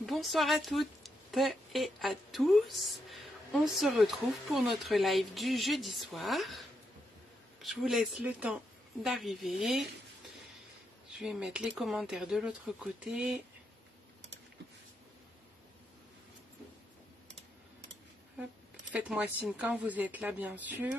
Bonsoir à toutes et à tous. On se retrouve pour notre live du jeudi soir. Je vous laisse le temps d'arriver. Je vais mettre les commentaires de l'autre côté. Faites-moi signe quand vous êtes là, bien sûr.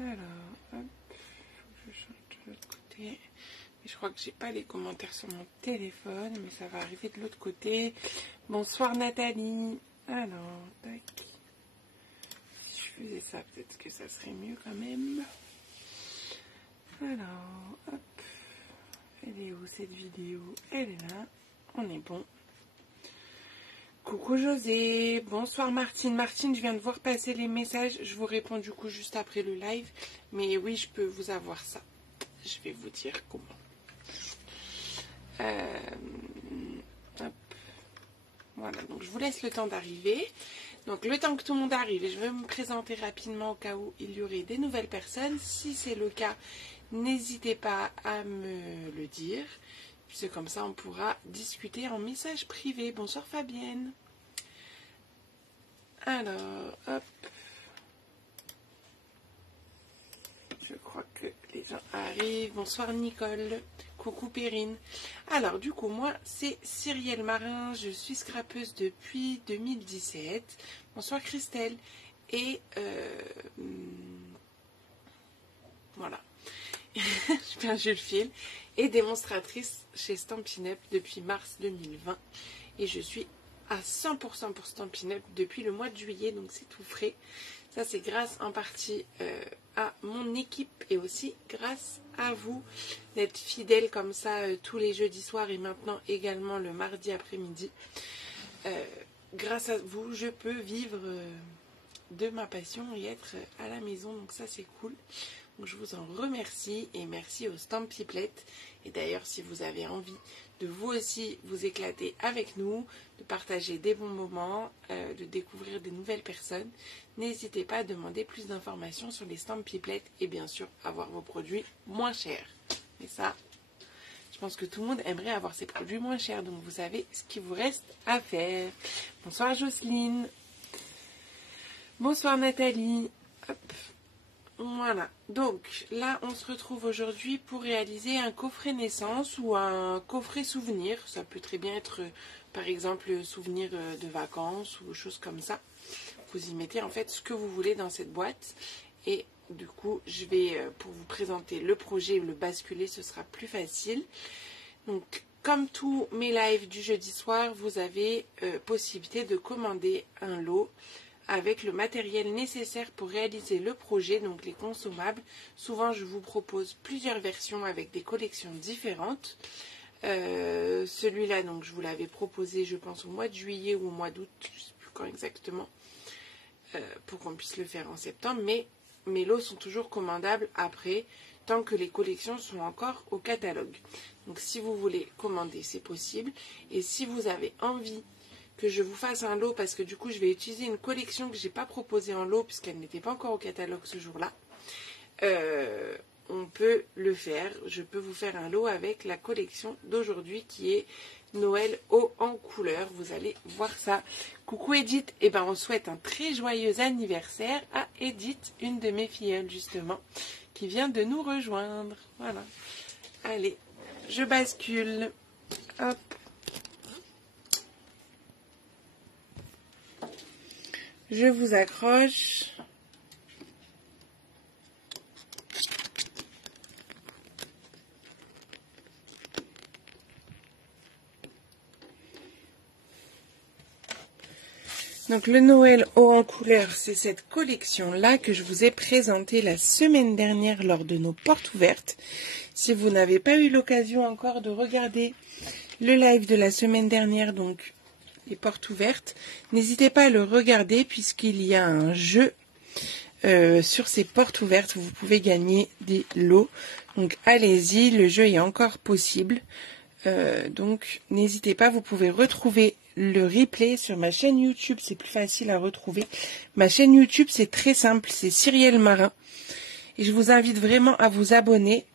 Alors, hop, je change de l'autre côté. Je crois que j'ai pas les commentaires sur mon téléphone, mais ça va arriver de l'autre côté. Bonsoir Nathalie. Alors, tac. Si je faisais ça, peut-être que ça serait mieux quand même. Alors, hop. Elle est où cette vidéo? Elle est là. On est bon. Coucou José, bonsoir Martine. Martine, je viens de voir passer les messages. Je vous réponds du coup juste après le live. Mais oui, je peux vous avoir ça. Je vais vous dire comment. Hop. Voilà, donc je vous laisse le temps d'arriver. Donc le temps que tout le monde arrive, je vais me présenter rapidement au cas où il y aurait des nouvelles personnes. Si c'est le cas, n'hésitez pas à me le dire. Puisque comme ça, on pourra discuter en message privé. Bonsoir Fabienne. Alors, hop. Je crois que les gens arrivent. Bonsoir Nicole. Coucou Perrine. Alors, du coup, moi, c'est Cyrielle Marin. Je suis scrapeuse depuis 2017. Bonsoir Christelle. Et voilà. Je fais un jeu de fil. Et démonstratrice chez Stampin' Up depuis mars 2020. Et je suis à 100% pour Stampin' Up depuis le mois de juillet, donc c'est tout frais. Ça, c'est grâce en partie à mon équipe et aussi grâce à vous d'être fidèles comme ça tous les jeudis soirs et maintenant également le mardi après-midi. Grâce à vous, je peux vivre de ma passion et être à la maison, donc ça, c'est cool. Donc je vous en remercie et merci aux Stampiplettes. Et d'ailleurs, si vous avez envie de vous aussi vous éclater avec nous, de partager des bons moments, de découvrir des nouvelles personnes, n'hésitez pas à demander plus d'informations sur les Stampiplettes et bien sûr avoir vos produits moins chers. Mais ça, je pense que tout le monde aimerait avoir ses produits moins chers. Donc vous savez ce qu'il vous reste à faire. Bonsoir Jocelyne. Bonsoir Nathalie. Hop. Voilà, donc là on se retrouve aujourd'hui pour réaliser un coffret naissance ou un coffret souvenir. Ça peut très bien être par exemple souvenir de vacances ou choses comme ça. Vous y mettez en fait ce que vous voulez dans cette boîte. Et du coup je vais, pour vous présenter le projet, le basculer, ce sera plus facile. Donc comme tous mes lives du jeudi soir, vous avez possibilité de commander un lot avec le matériel nécessaire pour réaliser le projet, donc les consommables. Souvent, je vous propose plusieurs versions avec des collections différentes. Celui-là, donc, je vous l'avais proposé, je pense, au mois de juillet ou au mois d'août, je ne sais plus quand exactement, pour qu'on puisse le faire en septembre. Mais mes lots sont toujours commandables après, tant que les collections sont encore au catalogue. Donc, si vous voulez commander, c'est possible. Et si vous avez envie que je vous fasse un lot, parce que du coup je vais utiliser une collection que je n'ai pas proposée en lot puisqu'elle n'était pas encore au catalogue ce jour-là, on peut le faire. Je peux vous faire un lot avec la collection d'aujourd'hui qui est Noël haut en couleur. Vous allez voir ça. Coucou Edith. Et ben on souhaite un très joyeux anniversaire à Edith, une de mes filleules justement, qui vient de nous rejoindre. Voilà. Allez, je bascule. Hop. Je vous accroche. Donc le Noël haut en couleur, c'est cette collection-là que je vous ai présentée la semaine dernière lors de nos portes ouvertes. Si vous n'avez pas eu l'occasion encore de regarder le live de la semaine dernière, donc les portes ouvertes, n'hésitez pas à le regarder puisqu'il y a un jeu sur ces portes ouvertes. Vous pouvez gagner des lots. Donc allez-y, le jeu est encore possible. Donc n'hésitez pas, vous pouvez retrouver le replay sur ma chaîne YouTube, c'est plus facile à retrouver. Ma chaîne YouTube, c'est très simple, c'est Cyrielle Marin. Et je vous invite vraiment à vous abonner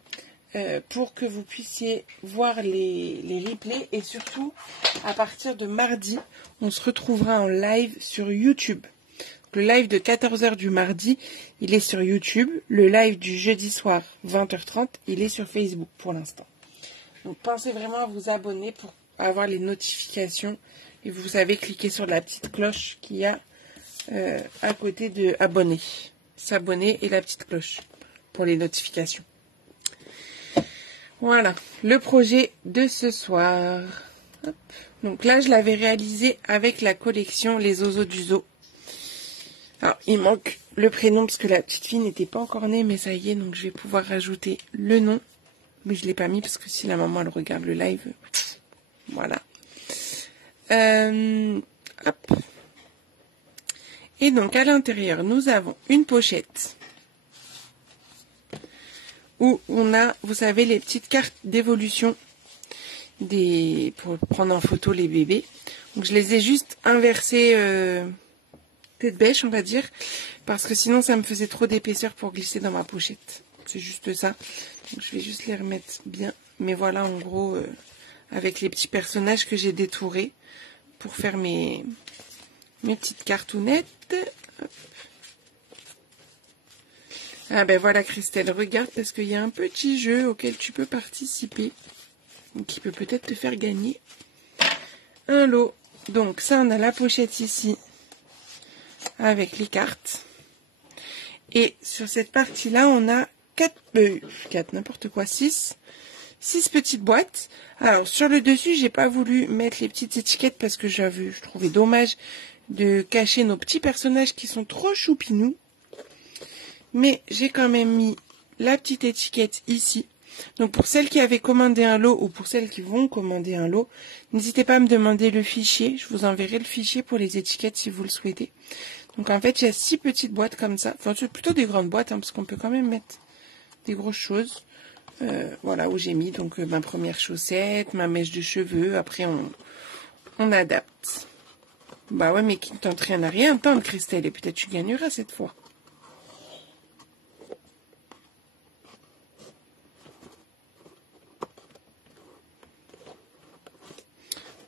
pour que vous puissiez voir les replays. Et surtout, à partir de mardi, on se retrouvera en live sur YouTube. Le live de 14 h du mardi, il est sur YouTube. Le live du jeudi soir, 20 h 30, il est sur Facebook pour l'instant. Donc pensez vraiment à vous abonner pour avoir les notifications. Et vous savez cliquer sur la petite cloche qu'il y a à côté de abonner. S'abonner et la petite cloche pour les notifications. Voilà, le projet de ce soir. Hop. Donc là, je l'avais réalisé avec la collection Les Oiseaux du Zoo. Alors, il manque le prénom parce que la petite fille n'était pas encore née, mais ça y est, donc je vais pouvoir rajouter le nom. Mais je ne l'ai pas mis parce que si la maman elle regarde le live, voilà. Hop. Et donc à l'intérieur, nous avons une pochette où on a, vous savez, les petites cartes d'évolution pour prendre en photo les bébés. Donc je les ai juste inversées tête bêche, on va dire, parce que sinon ça me faisait trop d'épaisseur pour glisser dans ma pochette. C'est juste ça. Donc je vais juste les remettre bien. Mais voilà, en gros, avec les petits personnages que j'ai détourés pour faire mes petites cartounettes. Hop. Ah ben voilà, Christelle, regarde, parce qu'il y a un petit jeu auquel tu peux participer, qui peut peut-être te faire gagner un lot. Donc ça, on a la pochette ici, avec les cartes. Et sur cette partie-là, on a 6 petites boîtes. Alors, sur le dessus, j'ai pas voulu mettre les petites étiquettes parce que je trouvais dommage de cacher nos petits personnages qui sont trop choupinous. Mais j'ai quand même mis la petite étiquette ici. Donc, pour celles qui avaient commandé un lot ou pour celles qui vont commander un lot, n'hésitez pas à me demander le fichier. Je vous enverrai le fichier pour les étiquettes si vous le souhaitez. Donc, en fait, il y a 6 petites boîtes comme ça. Enfin, c'est plutôt des grandes boîtes, hein, parce qu'on peut quand même mettre des grosses choses. Voilà, où j'ai mis donc ma première chaussette, ma mèche de cheveux. Après, on adapte. Bah ouais, mais qui ne tente rien à rien, tente, Christelle. Et peut-être tu gagneras cette fois.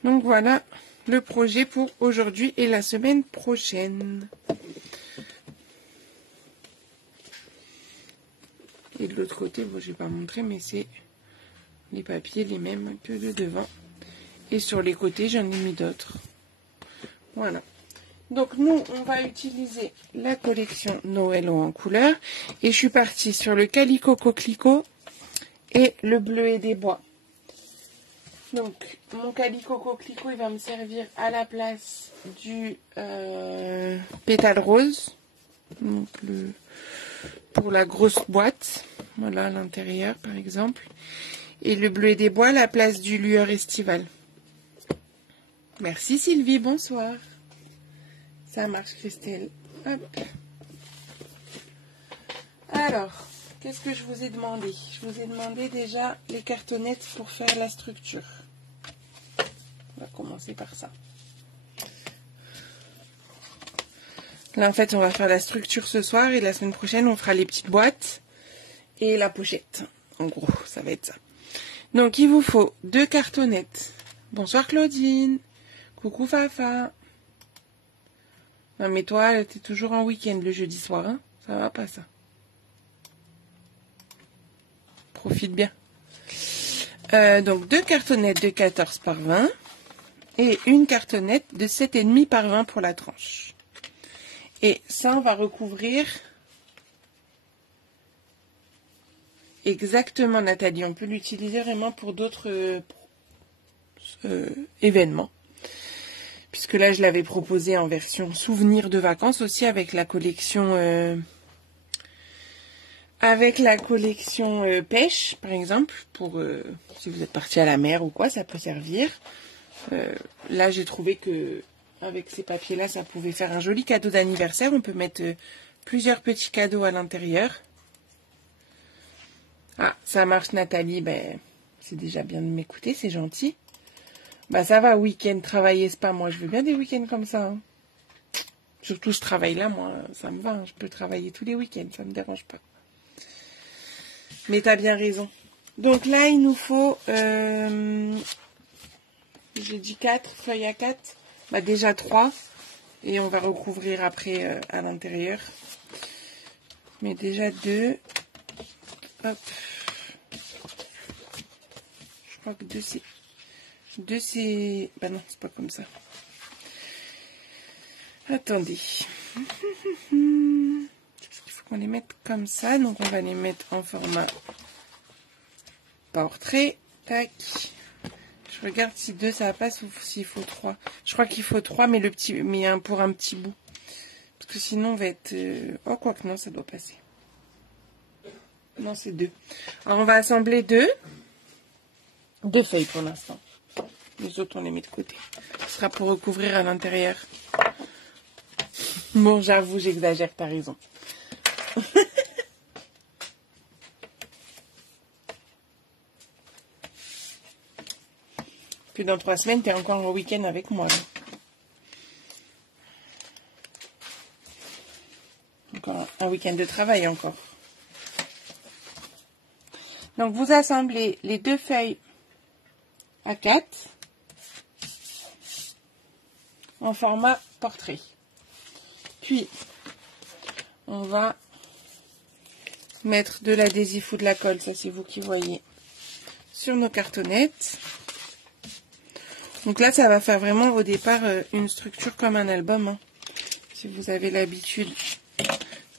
Donc voilà le projet pour aujourd'hui et la semaine prochaine. Et de l'autre côté, bon, je ne vais pas montrer, mais c'est les papiers les mêmes que de devant. Et sur les côtés, j'en ai mis d'autres. Voilà. Donc nous, on va utiliser la collection Noël en couleur. Et je suis partie sur le Calico Coquelicot et le Bleuet des Bois. Donc, mon Calico Coquelicot, il va me servir à la place du pétale rose. Donc, pour la grosse boîte. Voilà, à l'intérieur, par exemple. Et le Bleuet des Bois à la place du lueur estival. Merci Sylvie, bonsoir. Ça marche, Christelle. Hop. Alors, qu'est-ce que je vous ai demandé? Je vous ai demandé déjà les cartonnettes pour faire la structure. On va commencer par ça. Là, en fait, on va faire la structure ce soir et la semaine prochaine, on fera les petites boîtes et la pochette. En gros, ça va être ça. Donc, il vous faut 2 cartonnettes. Bonsoir Claudine. Coucou Fafa. Non, mais toi, t'es toujours en week-end le jeudi soir, hein? Ça va pas, ça. Profite bien. Donc, 2 cartonnettes de 14 par 20 et une cartonnette de 7,5 par 20 pour la tranche. Et ça, on va recouvrir exactement, Nathalie. On peut l'utiliser vraiment pour d'autres événements. Puisque là, je l'avais proposé en version souvenir de vacances aussi avec la collection pêche, par exemple. Pour si vous êtes parti à la mer ou quoi, ça peut servir. Là, j'ai trouvé que avec ces papiers-là, ça pouvait faire un joli cadeau d'anniversaire. On peut mettre plusieurs petits cadeaux à l'intérieur. Ah, ça marche, Nathalie. Ben, c'est déjà bien de m'écouter, c'est gentil. Bah ça va, week-end, travailler, c'est pas moi. Je veux bien des week-ends comme ça. Hein. Surtout ce travail-là, moi, ça me va. Hein. Je peux travailler tous les week-ends, ça me dérange pas. Mais t'as bien raison. Donc là, il nous faut, j'ai dit 4, feuilles à 4. Bah déjà 3. Et on va recouvrir après à l'intérieur. Mais déjà 2. Hop. Je crois que 2 c'est... 2 c'est... Bah non, c'est pas comme ça. Attendez. Il faut qu'on les mette comme ça. Donc on va les mettre en format portrait. Tac. Je regarde si 2 ça passe ou s'il faut 3. Je crois qu'il faut 3, mais pour un petit bout. Parce que sinon on va être... Oh, quoi que non, ça doit passer. Non, c'est 2. Alors on va assembler 2 feuilles pour l'instant. Les autres on les met de côté. Ce sera pour recouvrir à l'intérieur. Bon, j'avoue, j'exagère, t'as raison. Puis dans 3 semaines, t'es encore au week-end avec moi. Là. Encore un week-end de travail encore. Donc vous assemblez les 2 feuilles à 4 en format portrait. Puis on va mettre de l'adhésif ou de la colle, ça c'est vous qui voyez, sur nos cartonnettes. Donc là, ça va faire vraiment au départ une structure comme un album. Hein. Si vous avez l'habitude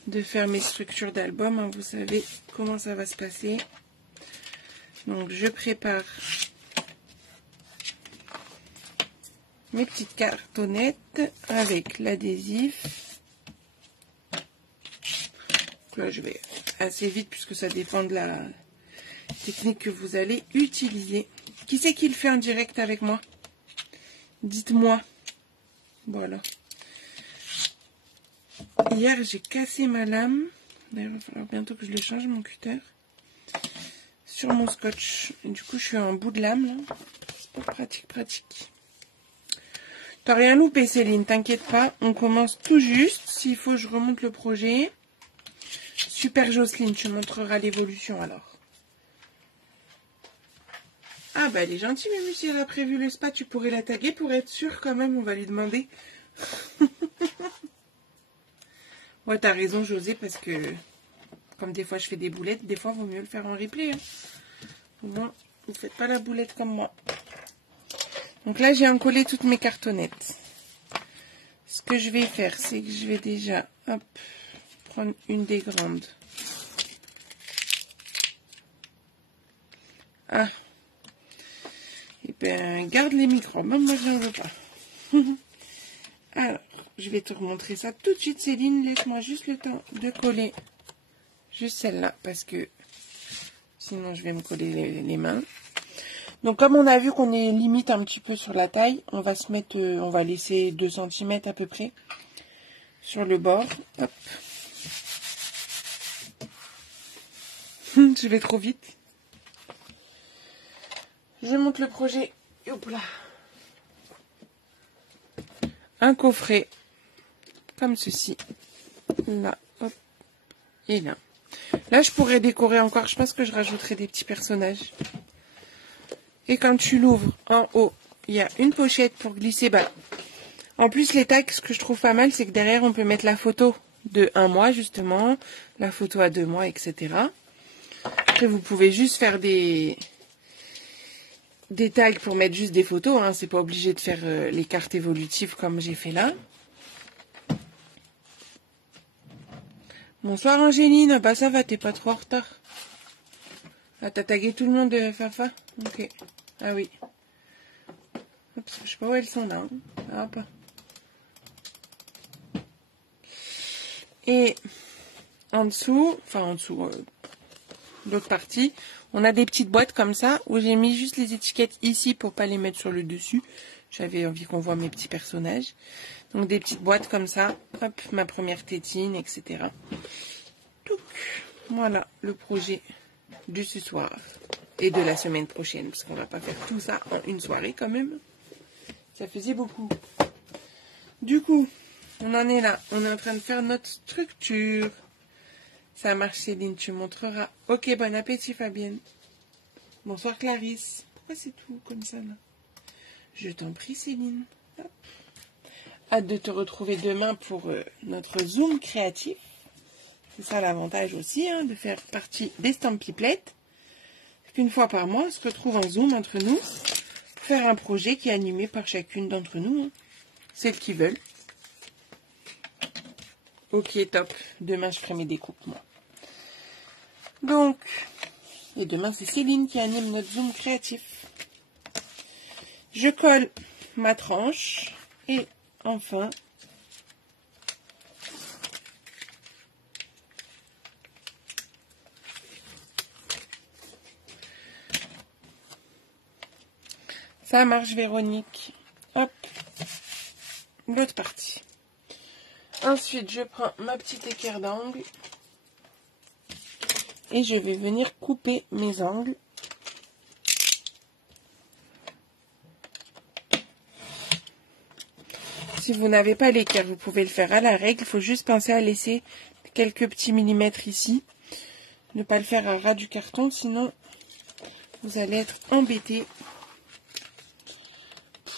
de faire mes structures d'album, hein, vous savez comment ça va se passer. Donc je prépare mes petites cartonnettes avec l'adhésif. Là, je vais assez vite puisque ça dépend de la technique que vous allez utiliser. Qui c'est qui le fait en direct avec moi? Dites-moi. Voilà. Hier, j'ai cassé ma lame. D'ailleurs, il va falloir bientôt que je le change, mon cutter. Sur mon scotch. Et du coup, je suis en bout de lame, là. C'est pas pratique. T'as rien loupé, Céline, t'inquiète pas. On commence tout juste. S'il faut, je remonte le projet. Super Jocelyne, tu montreras l'évolution, alors. Ah bah elle est gentille, même si elle a prévu le spa, tu pourrais la taguer pour être sûre quand même, on va lui demander. Ouais, t'as raison José, parce que comme des fois je fais des boulettes, des fois il vaut mieux le faire en replay. Hein. Bon, vous faites pas la boulette comme moi. Donc là j'ai encollé toutes mes cartonnettes. Ce que je vais faire, c'est que je vais déjà hop, prendre une des grandes. Ah. Et ben, garde les microbes, moi je n'en veux pas. Alors, je vais te remontrer ça tout de suite, Céline. Laisse-moi juste le temps de coller juste celle-là, parce que sinon je vais me coller les mains. Donc, comme on a vu qu'on est limite un petit peu sur la taille, on va se mettre, on va laisser 2 cm à peu près sur le bord. Hop. Je vais trop vite. Je monte le projet. Hop là. Un coffret comme ceci. Là, hop. Et là. Là, je pourrais décorer encore. Je pense que je rajouterai des petits personnages. Et quand tu l'ouvres, en haut, il y a une pochette pour glisser. Bah, en plus, les tags, ce que je trouve pas mal, c'est que derrière, on peut mettre la photo de 1 mois, justement. La photo à 2 mois, etc. Après, vous pouvez juste faire des tags pour mettre juste des photos. Hein. C'est pas obligé de faire les cartes évolutives comme j'ai fait là. Bonsoir Angéline. Bah ça va, t'es pas trop en retard. Ah, t'as tagué tout le monde de Fafa? Ok. Ah oui. Oups, je sais pas où elles sont là. Hein. Hop. Et en dessous, l'autre partie, on a des petites boîtes comme ça où j'ai mis juste les étiquettes ici pour pas les mettre sur le dessus. J'avais envie qu'on voit mes petits personnages. Donc des petites boîtes comme ça. Hop, ma première tétine, etc. Donc, voilà le projet de ce soir et de la semaine prochaine. Parce qu'on va pas faire tout ça en une soirée quand même. Ça faisait beaucoup. Du coup, on en est là. On est en train de faire notre structure. Ça marche, Céline, tu montreras. Ok, bon appétit, Fabienne. Bonsoir, Clarisse. Pourquoi c'est tout comme ça, là? Je t'en prie, Céline. Hop. Hâte de te retrouver demain pour notre Zoom créatif. C'est ça l'avantage aussi, hein, de faire partie d'Estampiplettes. Une fois par mois, on se retrouve en Zoom entre nous pour faire un projet qui est animé par chacune d'entre nous, hein, celles qui veulent. Ok, top. Demain, je ferai mes découpes, moi. Donc, et demain, c'est Céline qui anime notre Zoom créatif. Je colle ma tranche et enfin, ça marche, Véronique. Hop, l'autre partie. Ensuite, je prends ma petite équerre d'angle et je vais venir couper mes angles. Si vous n'avez pas l'équerre, vous pouvez le faire à la règle. Il faut juste penser à laisser quelques petits millimètres ici. Ne pas le faire à ras du carton, sinon vous allez être embêté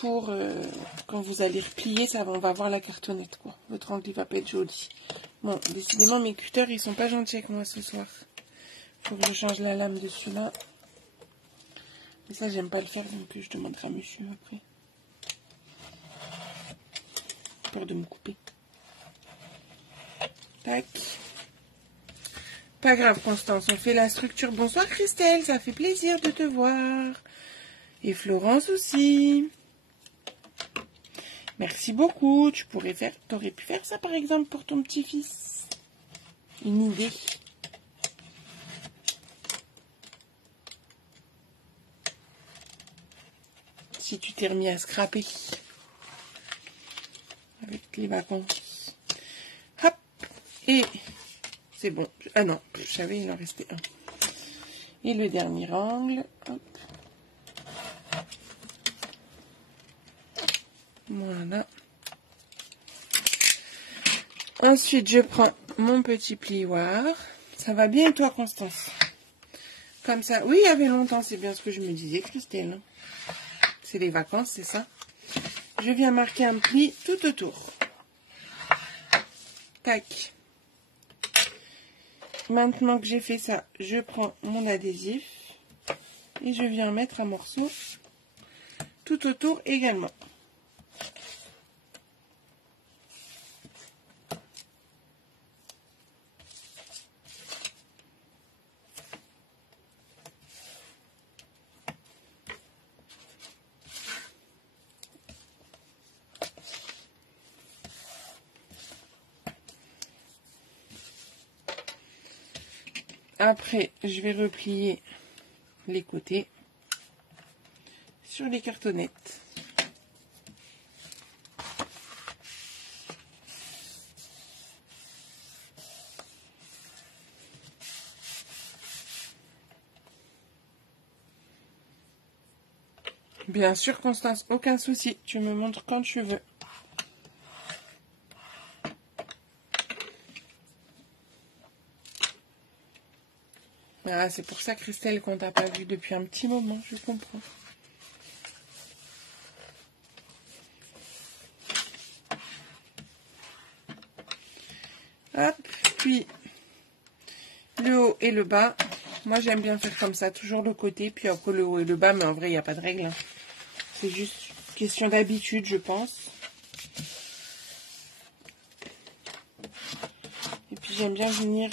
pour quand vous allez replier, ça on va voir la cartonnette, quoi. Votre angle il va pas être joli. Bon, décidément mes cutters ils sont pas gentils avec moi ce soir. Faut que je change la lame dessus là. Mais ça j'aime pas le faire, donc je demanderai à monsieur après. Peur de me couper. Tac. Pas grave, Constance, on fait la structure. Bonsoir Christelle, ça fait plaisir de te voir. Et Florence aussi. Merci beaucoup. T'aurais pu faire ça par exemple pour ton petit-fils. Une idée. Si tu t'es remis à scraper. Avec les vacances. Hop. Et c'est bon. Ah non, je savais, il en restait un. Et le dernier angle. Hop. Voilà. Ensuite, je prends mon petit plioir. Ça va bien, toi, Constance? Comme ça. Oui, il y avait longtemps, c'est bien ce que je me disais, Christelle. C'est les vacances, c'est ça? Je viens marquer un pli tout autour. Tac. Maintenant que j'ai fait ça, je prends mon adhésif et je viens mettre un morceau tout autour également. Après, je vais replier les côtés sur les cartonnettes. Bien sûr, Constance, aucun souci. Tu me montres quand tu veux. Ah, c'est pour ça, Christelle, qu'on t'a pas vu depuis un petit moment, je comprends. Hop, puis le haut et le bas. Moi, j'aime bien faire comme ça, toujours le côté, puis après le haut et le bas, mais en vrai, il n'y a pas de règle. Hein. C'est juste question d'habitude, je pense. Et puis, j'aime bien venir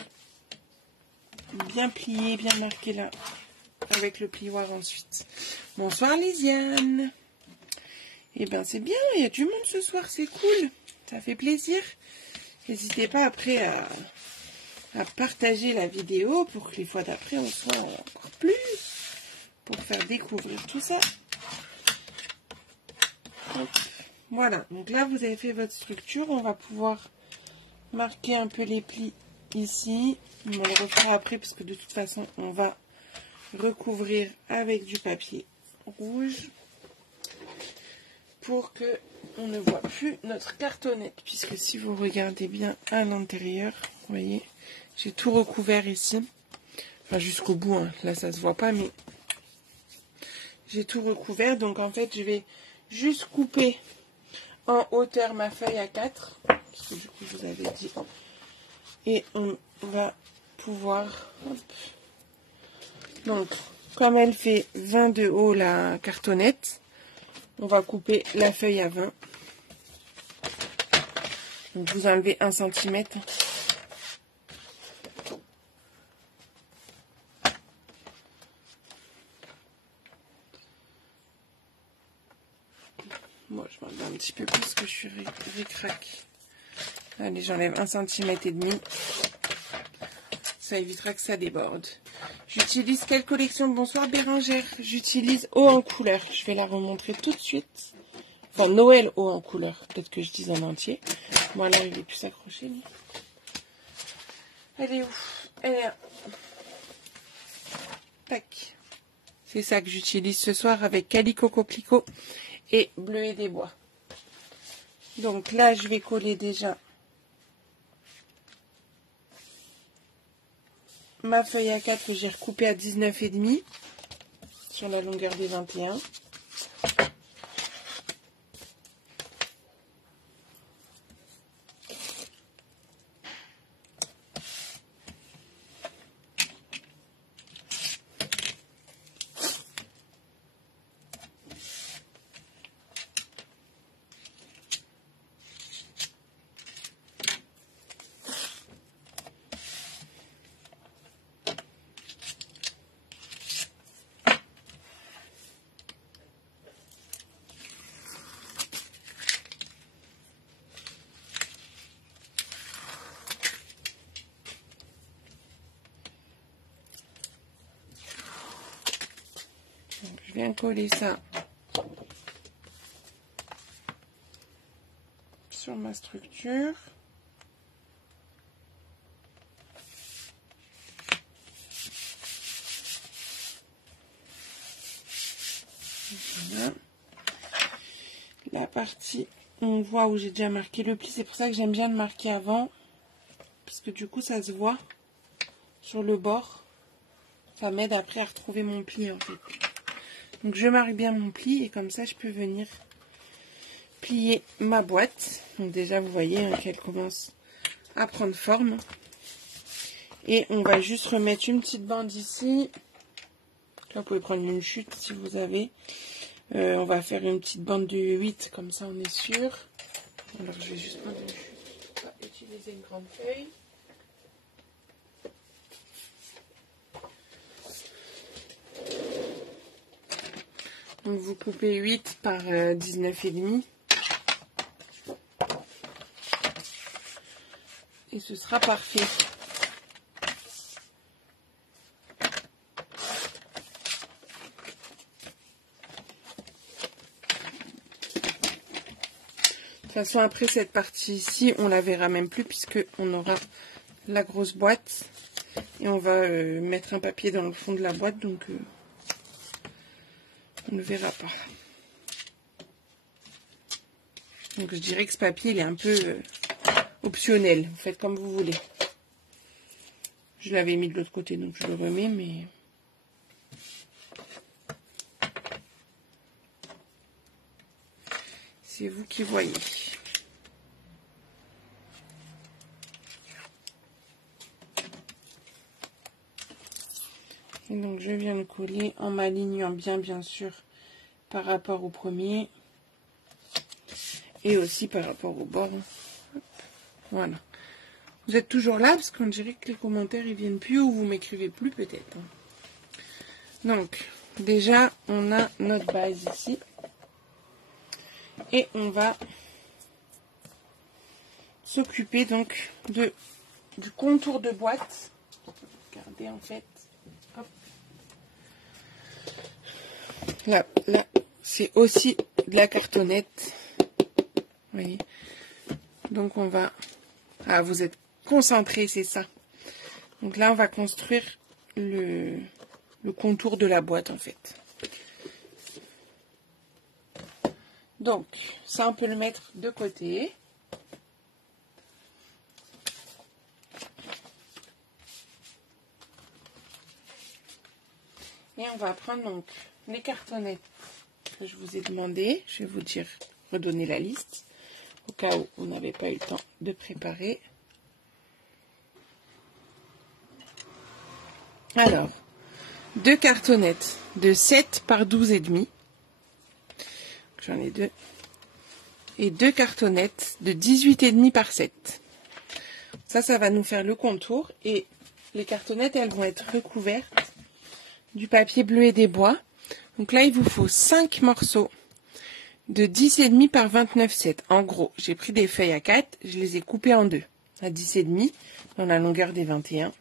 bien plier, bien marquer là, avec le plioir ensuite. Bonsoir, Lisiane. Eh bien, c'est bien, il y a du monde ce soir, c'est cool. Ça fait plaisir. N'hésitez pas après à partager la vidéo pour que les fois d'après, on soit encore plus pour faire découvrir tout ça. Hop. Voilà, donc là, vous avez fait votre structure. On va pouvoir marquer un peu les plis ici. On le refera après parce que de toute façon, on va recouvrir avec du papier rouge. pour que on ne voit plus notre cartonnette, puisque si vous regardez bien à l'intérieur, vous voyez, j'ai tout recouvert ici, enfin jusqu'au bout, hein. Là ça se voit pas, mais j'ai tout recouvert. Donc en fait je vais juste couper en hauteur ma feuille à 4, parce que du coup je vous avais dit, et on va pouvoir, hop. Donc comme elle fait 20 de haut la cartonnette, on va couper la feuille à 20. Donc vous enlevez 1 cm. Moi je m'enlève un petit peu plus que je suis ricrac. Allez, j'enlève 1 cm et demi. Ça évitera que ça déborde. J'utilise quelle collection? Bonsoir Bérangère. J'utilise Eau en couleur. Je vais la remontrer tout de suite. Enfin, Noël Eau en couleur. Peut-être que je dis en entier. Moi là, il est plus accroché. Lui. Elle est où? Elle est là. Tac. C'est ça que j'utilise ce soir avec Calico Coquelicot et Bleuet des Bois. Donc là, je vais coller déjà ma feuille A4 que j'ai recoupée à 19,5 sur la longueur des 21. Je viens coller ça sur ma structure. Voilà. La partie, on voit où j'ai déjà marqué le pli. C'est pour ça que j'aime bien le marquer avant. Parce que du coup, ça se voit sur le bord. Ça m'aide après à retrouver mon pli en fait. Donc je marque bien mon pli et comme ça je peux venir plier ma boîte. Donc déjà vous voyez hein, qu'elle commence à prendre forme. Et on va juste remettre une petite bande ici. Là vous pouvez prendre une chute si vous avez. On va faire une petite bande de 8 comme ça on est sûr. Alors je vais juste prendre une chute. On va utiliser une grande feuille. Donc vous coupez 8 par 19,5 et ce sera parfait. De toute façon après cette partie ici on la verra même plus puisque on aura la grosse boîte et on va mettre un papier dans le fond de la boîte donc on ne verra pas. Donc je dirais que ce papier il est un peu optionnel, vous faites comme vous voulez. Je l'avais mis de l'autre côté donc je le remets mais c'est vous qui voyez. Et donc je viens le coller en m'alignant bien sûr par rapport au premier et aussi par rapport au bord. Voilà. Vous êtes toujours là parce qu'on dirait que les commentaires ils viennent plus ou vous m'écrivez plus peut-être. Donc déjà on a notre base ici et on va s'occuper donc du contour de boîte. Regardez en fait. Hop. Là c'est aussi de la cartonnette. Vous voyez. Donc on va... Ah, vous êtes concentrés, c'est ça. Donc là, on va construire le contour de la boîte, en fait. Donc, ça, on peut le mettre de côté. Et on va prendre donc les cartonnettes que je vous ai demandé. Je vais vous dire, redonner la liste, au cas où vous n'avez pas eu le temps de préparer. Alors, 2 cartonnettes de 7 par 12,5. J'en ai 2. Et 2 cartonnettes de 18,5 par 7. Ça va nous faire le contour. Et les cartonnettes, elles vont être recouvertes du papier bleuet des bois. Donc là, il vous faut 5 morceaux de 10,5 par 29,7. En gros, j'ai pris des feuilles à 4, je les ai coupées en 2, à 10,5 dans la longueur des 21.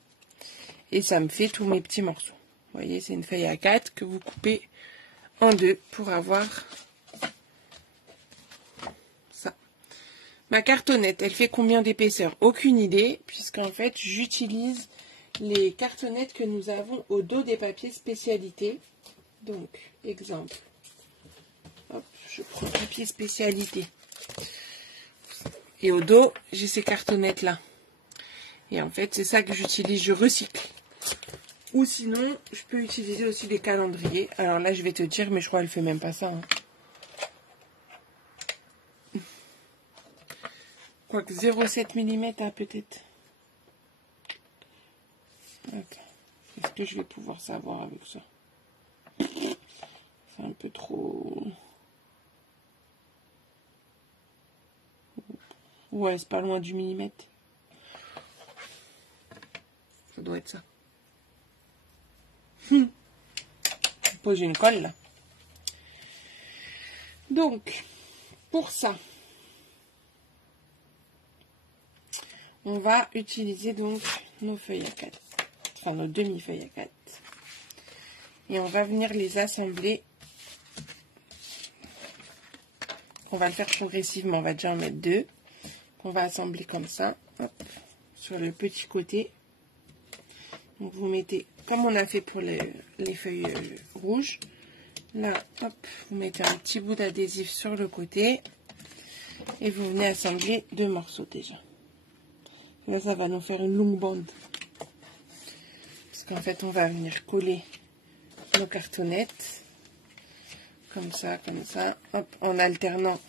Et ça me fait tous mes petits morceaux. Vous voyez, c'est une feuille à 4 que vous coupez en 2 pour avoir ça. Ma cartonnette, elle fait combien d'épaisseur? Aucune idée, puisqu'en fait, j'utilise les cartonnettes que nous avons au dos des papiers spécialité. Donc, exemple. Hop, je prends papier spécialité. Et au dos, j'ai ces cartonnettes-là. Et en fait, c'est ça que j'utilise, je recycle. Ou sinon, je peux utiliser aussi des calendriers. Alors là, je vais te dire, mais je crois qu'elle fait même pas ça. Hein. Quoique 0,7 mm, hein, peut-être. Est-ce que je vais pouvoir savoir avec ça? C'est un peu trop... Ouais, c'est pas loin du millimètre. Ça doit être ça. Poser une colle là. Donc, pour ça, on va utiliser donc nos feuilles à 4. Enfin, nos demi-feuilles à 4. Et on va venir les assembler. On va le faire progressivement. On va déjà en mettre 2. On va assembler comme ça. Hop, sur le petit côté. Donc vous mettez, comme on a fait pour les feuilles rouges. Là, hop, vous mettez un petit bout d'adhésif sur le côté. Et vous venez assembler 2 morceaux déjà. Là, ça va nous faire une longue bande. Parce qu'en fait, on va venir coller nos cartonnettes. Comme ça, hop, en alternant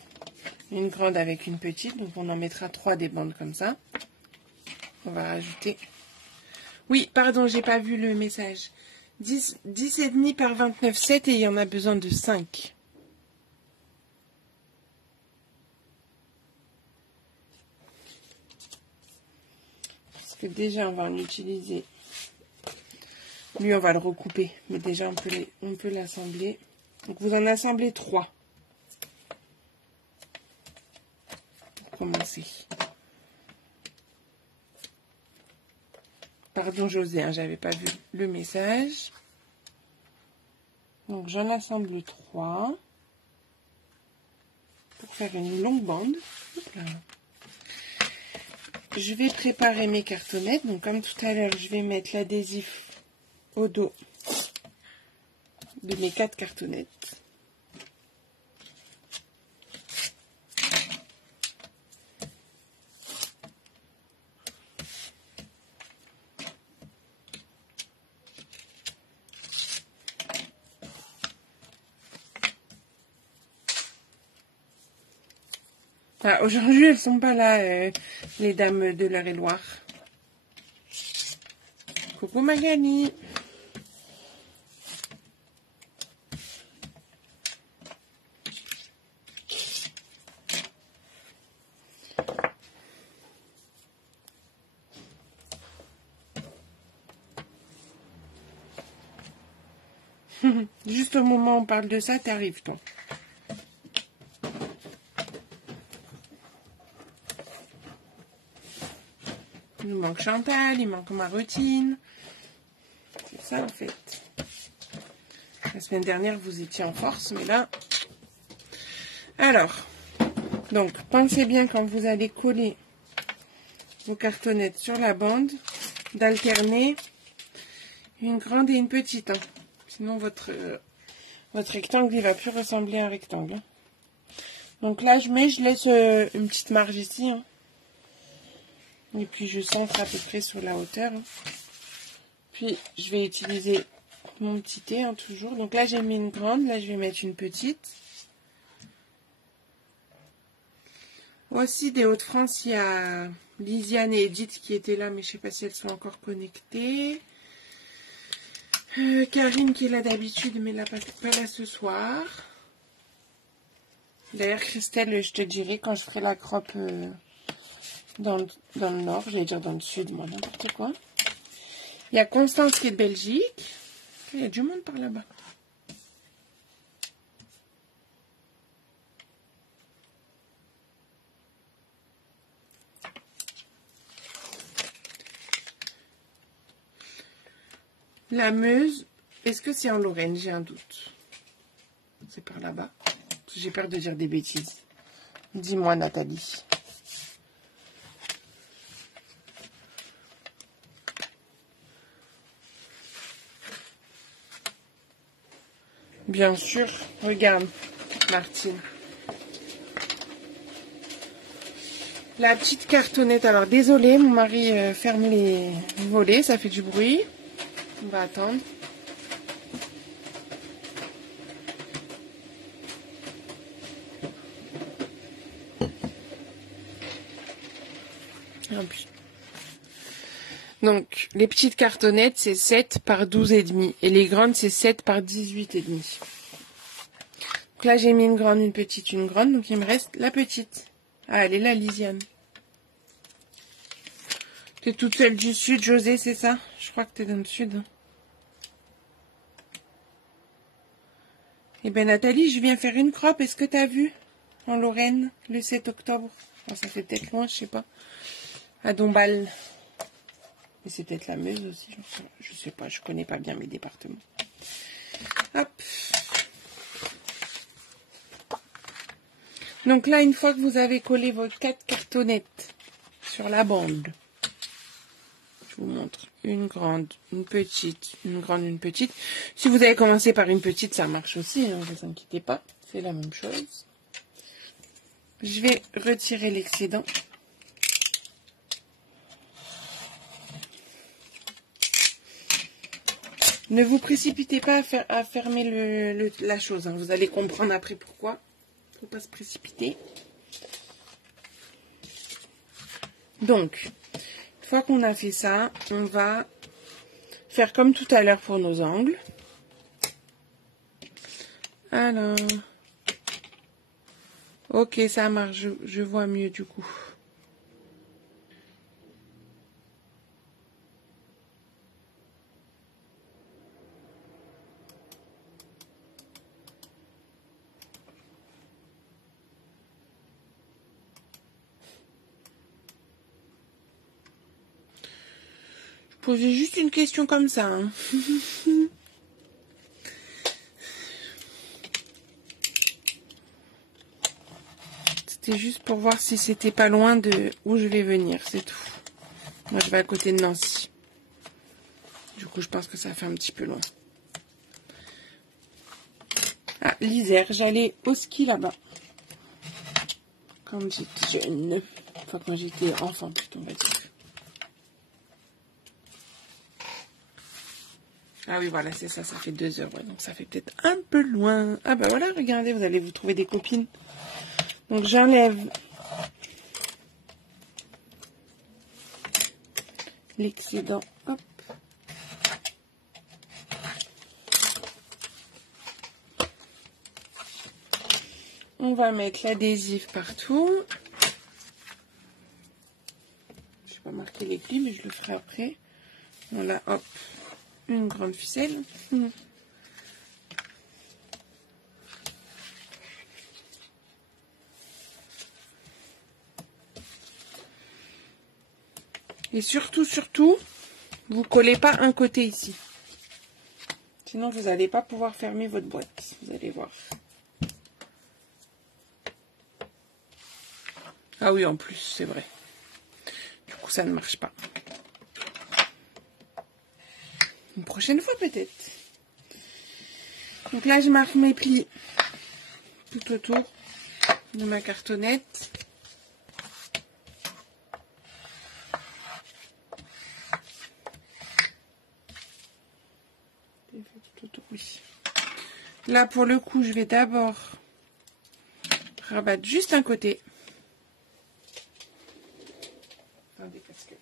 une grande avec une petite. Donc, on en mettra 3 des bandes comme ça. On va rajouter... Oui, pardon, j'ai pas vu le message. 10,5 par 29,7 et il y en a besoin de 5. Parce que déjà, on va en utiliser... Lui, on va le recouper. Mais déjà, on peut l'assembler. Donc, vous en assemblez 3. Pour commencer. Pardon, José, hein, j'avais pas vu le message. Donc, j'en assemble 3. Pour faire une longue bande. Hop là. Je vais préparer mes cartonnettes. Donc, comme tout à l'heure, je vais mettre l'adhésif au dos de mes 4 cartonnettes. Ah, aujourd'hui, elles ne sont pas là, les dames de l'Eure-et-Loire. Coucou Magali. Juste au moment où on parle de ça, t'arrives, toi. Il nous manque Chantal, il manque ma routine. C'est ça, en fait. La semaine dernière, vous étiez en force, mais là... Alors, donc, pensez bien quand vous allez coller vos cartonnettes sur la bande, d'alterner une grande et une petite. Hein. Sinon, votre rectangle, il va plus ressembler à un rectangle. Hein. Donc là, je laisse une petite marge ici. Hein. Et puis, je centre à peu près sur la hauteur. Hein. Puis, je vais utiliser mon petit thé, hein, toujours. Donc là, j'ai mis une grande. Là, je vais mettre une petite. Aussi, des Hauts-de-France, il y a Lisiane et Edith qui étaient là, mais je ne sais pas si elles sont encore connectées. Karine qui est là d'habitude, mais là, pas là ce soir. D'ailleurs, Christelle, je te dirai quand je ferai la croppe dans le nord, j'allais dire dans le sud, moi, n'importe quoi. Il y a Constance qui est de Belgique. Il y a du monde par là-bas. La Meuse, est-ce que c'est en Lorraine? J'ai un doute. C'est par là-bas. J'ai peur de dire des bêtises. Dis-moi, Nathalie. Bien sûr. Regarde, Martine. La petite cartonnette. Alors, désolée, mon mari ferme les volets. Ça fait du bruit. On va attendre. Donc, les petites cartonnettes, c'est 7 par 12,5. Et les grandes, c'est 7 par 18,5. Donc là, j'ai mis une grande, une petite, une grande. Donc, il me reste la petite. Ah, elle est là, Lisiane. T'es toute seule du sud, José, c'est ça? Je crois que t'es dans le sud. Eh bien, Nathalie, je viens faire une croppe. Est-ce que t'as vu? En Lorraine, le 7 octobre. Bon, ça fait peut-être loin, je sais pas. À Dombasle. Et c'est peut-être la Meuse aussi. Je sais pas, je connais pas bien mes départements. Hop. Donc là, une fois que vous avez collé vos 4 cartonnettes sur la bande, je vous montre une grande, une petite, une grande, une petite. Si vous avez commencé par une petite, ça marche aussi, hein, ne vous inquiétez pas. C'est la même chose. Je vais retirer l'excédent. Ne vous précipitez pas à fermer la chose. Hein. Vous allez comprendre après pourquoi. Il ne faut pas se précipiter. Donc, une fois qu'on a fait ça, on va faire comme tout à l'heure pour nos angles. Alors, ok, ça marche. Je vois mieux du coup. Posez juste une question comme ça. Hein. C'était juste pour voir si c'était pas loin de où je vais venir, c'est tout. Moi, je vais à côté de Nancy. Du coup, je pense que ça fait un petit peu loin. Ah, l'Isère, j'allais au ski là-bas. Quand j'étais jeune. Enfin, quand j'étais enfant, plutôt, on va dire. Ah oui, voilà, c'est ça, ça fait 2 heures. Ouais, donc ça fait peut-être un peu loin. Ah bah voilà, regardez, vous allez vous trouver des copines. Donc j'enlève l'excédent. Hop. On va mettre l'adhésif partout. Je vais pas marquer les plis, mais je le ferai après. Voilà, hop. Une grande ficelle. Et surtout, vous collez pas un côté ici. Sinon, vous n'allez pas pouvoir fermer votre boîte. Vous allez voir. Ah oui, en plus, c'est vrai. Du coup, ça ne marche pas. Une prochaine fois, peut-être. Donc là, je marque mes plis tout autour. de ma cartonnette. Oui. Là, pour le coup, je vais d'abord rabattre juste un côté. Attendez, parce que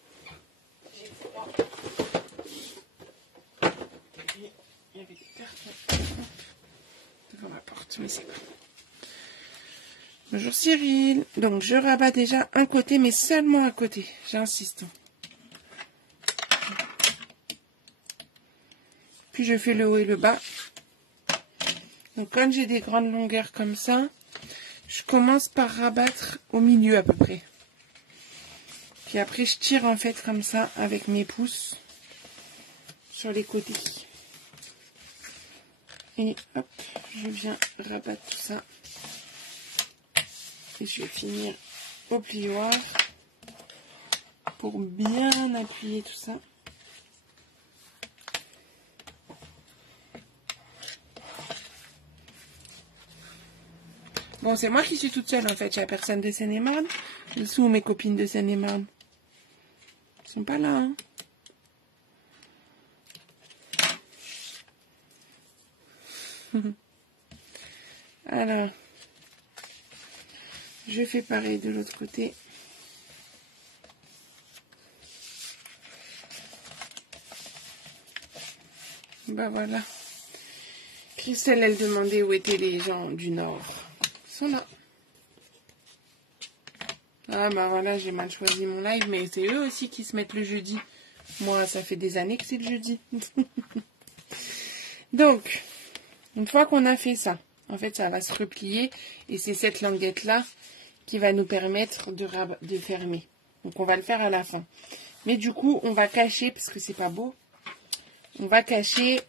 j'ai froid. Il y avait des cartons devant ma porte, mais c'est bon. Bonjour Cyril. Donc, je rabats déjà un côté, mais seulement un côté. J'insiste. Puis, je fais le haut et le bas. Donc, quand j'ai des grandes longueurs comme ça, je commence par rabattre au milieu à peu près. Puis après, je tire en fait comme ça avec mes pouces sur les côtés. Et hop, je viens rabattre tout ça. Et je vais finir au plioir pour bien appuyer tout ça. Bon, c'est moi qui suis toute seule en fait, il n'y a personne de Seine-et-Marne. Ils sont où mes copines de Seine-et-Marne? Ils sont pas là, hein. Alors, je fais pareil de l'autre côté. Bah voilà. Christelle, elle demandait où étaient les gens du Nord. Ils sont là. Ah bah voilà, j'ai mal choisi mon live, mais c'est eux aussi qui se mettent le jeudi. Moi, ça fait des années que c'est le jeudi. Donc, une fois qu'on a fait ça, en fait, ça va se replier et c'est cette languette-là qui va nous permettre de fermer. Donc, on va le faire à la fin. Mais du coup, on va cacher, parce que c'est pas beau, on va cacher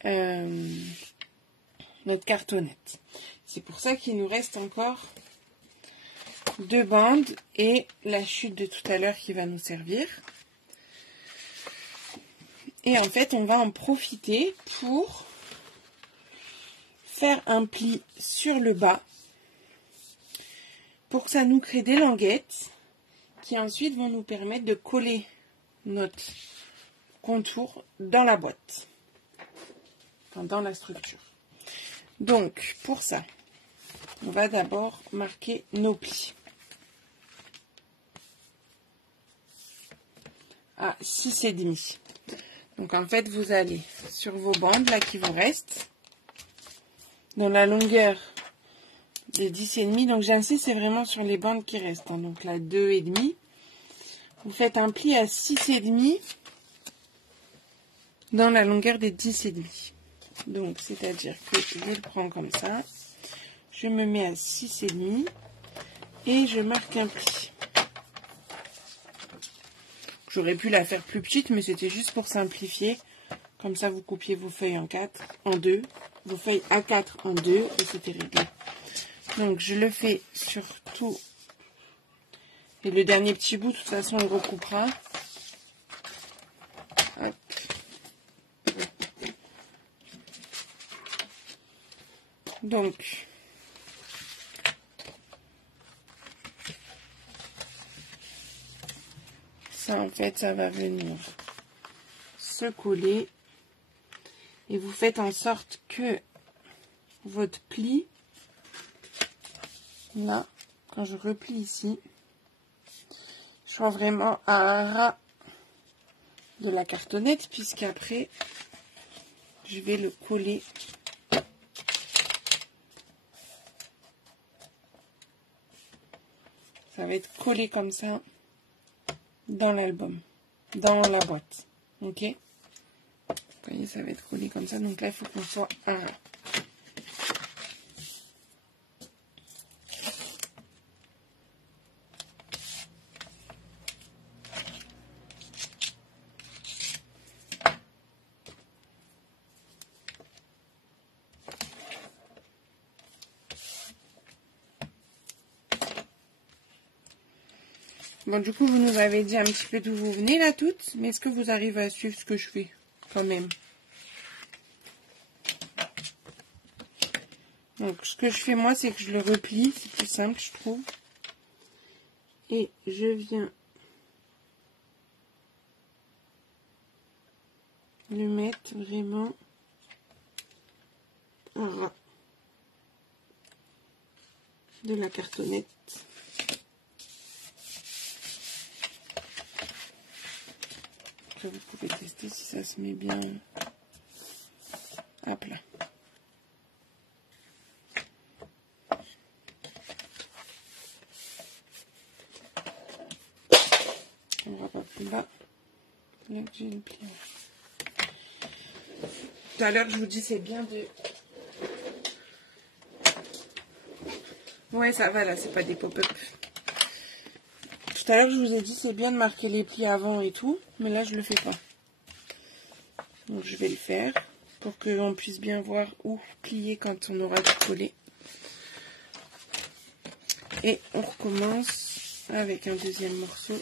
notre cartonnette. C'est pour ça qu'il nous reste encore 2 bandes et la chute de tout à l'heure qui va nous servir. Et en fait, on va en profiter pour faire un pli sur le bas pour que ça nous crée des languettes qui ensuite vont nous permettre de coller notre contour dans la boîte, enfin dans la structure. Donc, pour ça, on va d'abord marquer nos plis à 6,5. Donc, en fait, vous allez sur vos bandes là qui vous restent, dans la longueur de 10,5. Donc, j'insiste, c'est vraiment sur les bandes qui restent. Hein. Donc, là, 2,5. Vous faites un pli à 6,5 dans la longueur des 10,5. Donc, c'est-à-dire que je le prends comme ça. Je me mets à 6,5 et je marque un pli. J'aurais pu la faire plus petite, mais c'était juste pour simplifier. Comme ça, vous coupiez vos feuilles en 2, vos feuilles A4 en 2 et c'était réglé. Donc, je le fais sur tout. Et le dernier petit bout, de toute façon, on le recoupera. Hop. Donc, ça, en fait, ça va venir se coller. Et vous faites en sorte que votre pli, là, quand je replie ici, soit vraiment à un ras de la cartonnette, puisqu'après, je vais le coller. Ça va être collé comme ça dans l'album, dans la boîte. Ok? Vous voyez, ça va être collé comme ça. Donc là, il faut qu'on soit à ras. Bon, du coup, vous nous avez dit un petit peu d'où vous venez là toutes, mais est-ce que vous arrivez à suivre ce que je fais quand même? Donc ce que je fais moi, c'est que je le replie, c'est plus simple je trouve. Et je viens le mettre vraiment en ras de la cartonnette. Après, vous pouvez tester si ça se met bien à plat. On va pas plus bas. Là que j'ai le pliant. Tout à l'heure, je vous dis, c'est bien de... Ouais, ça va, là, c'est pas des pop-up. Tout à l'heure, je vous ai dit, c'est bien de marquer les plis avant et tout. Mais là, je le fais pas. Donc, je vais le faire pour qu'on puisse bien voir où plier quand on aura tout collé. Et on recommence avec un deuxième morceau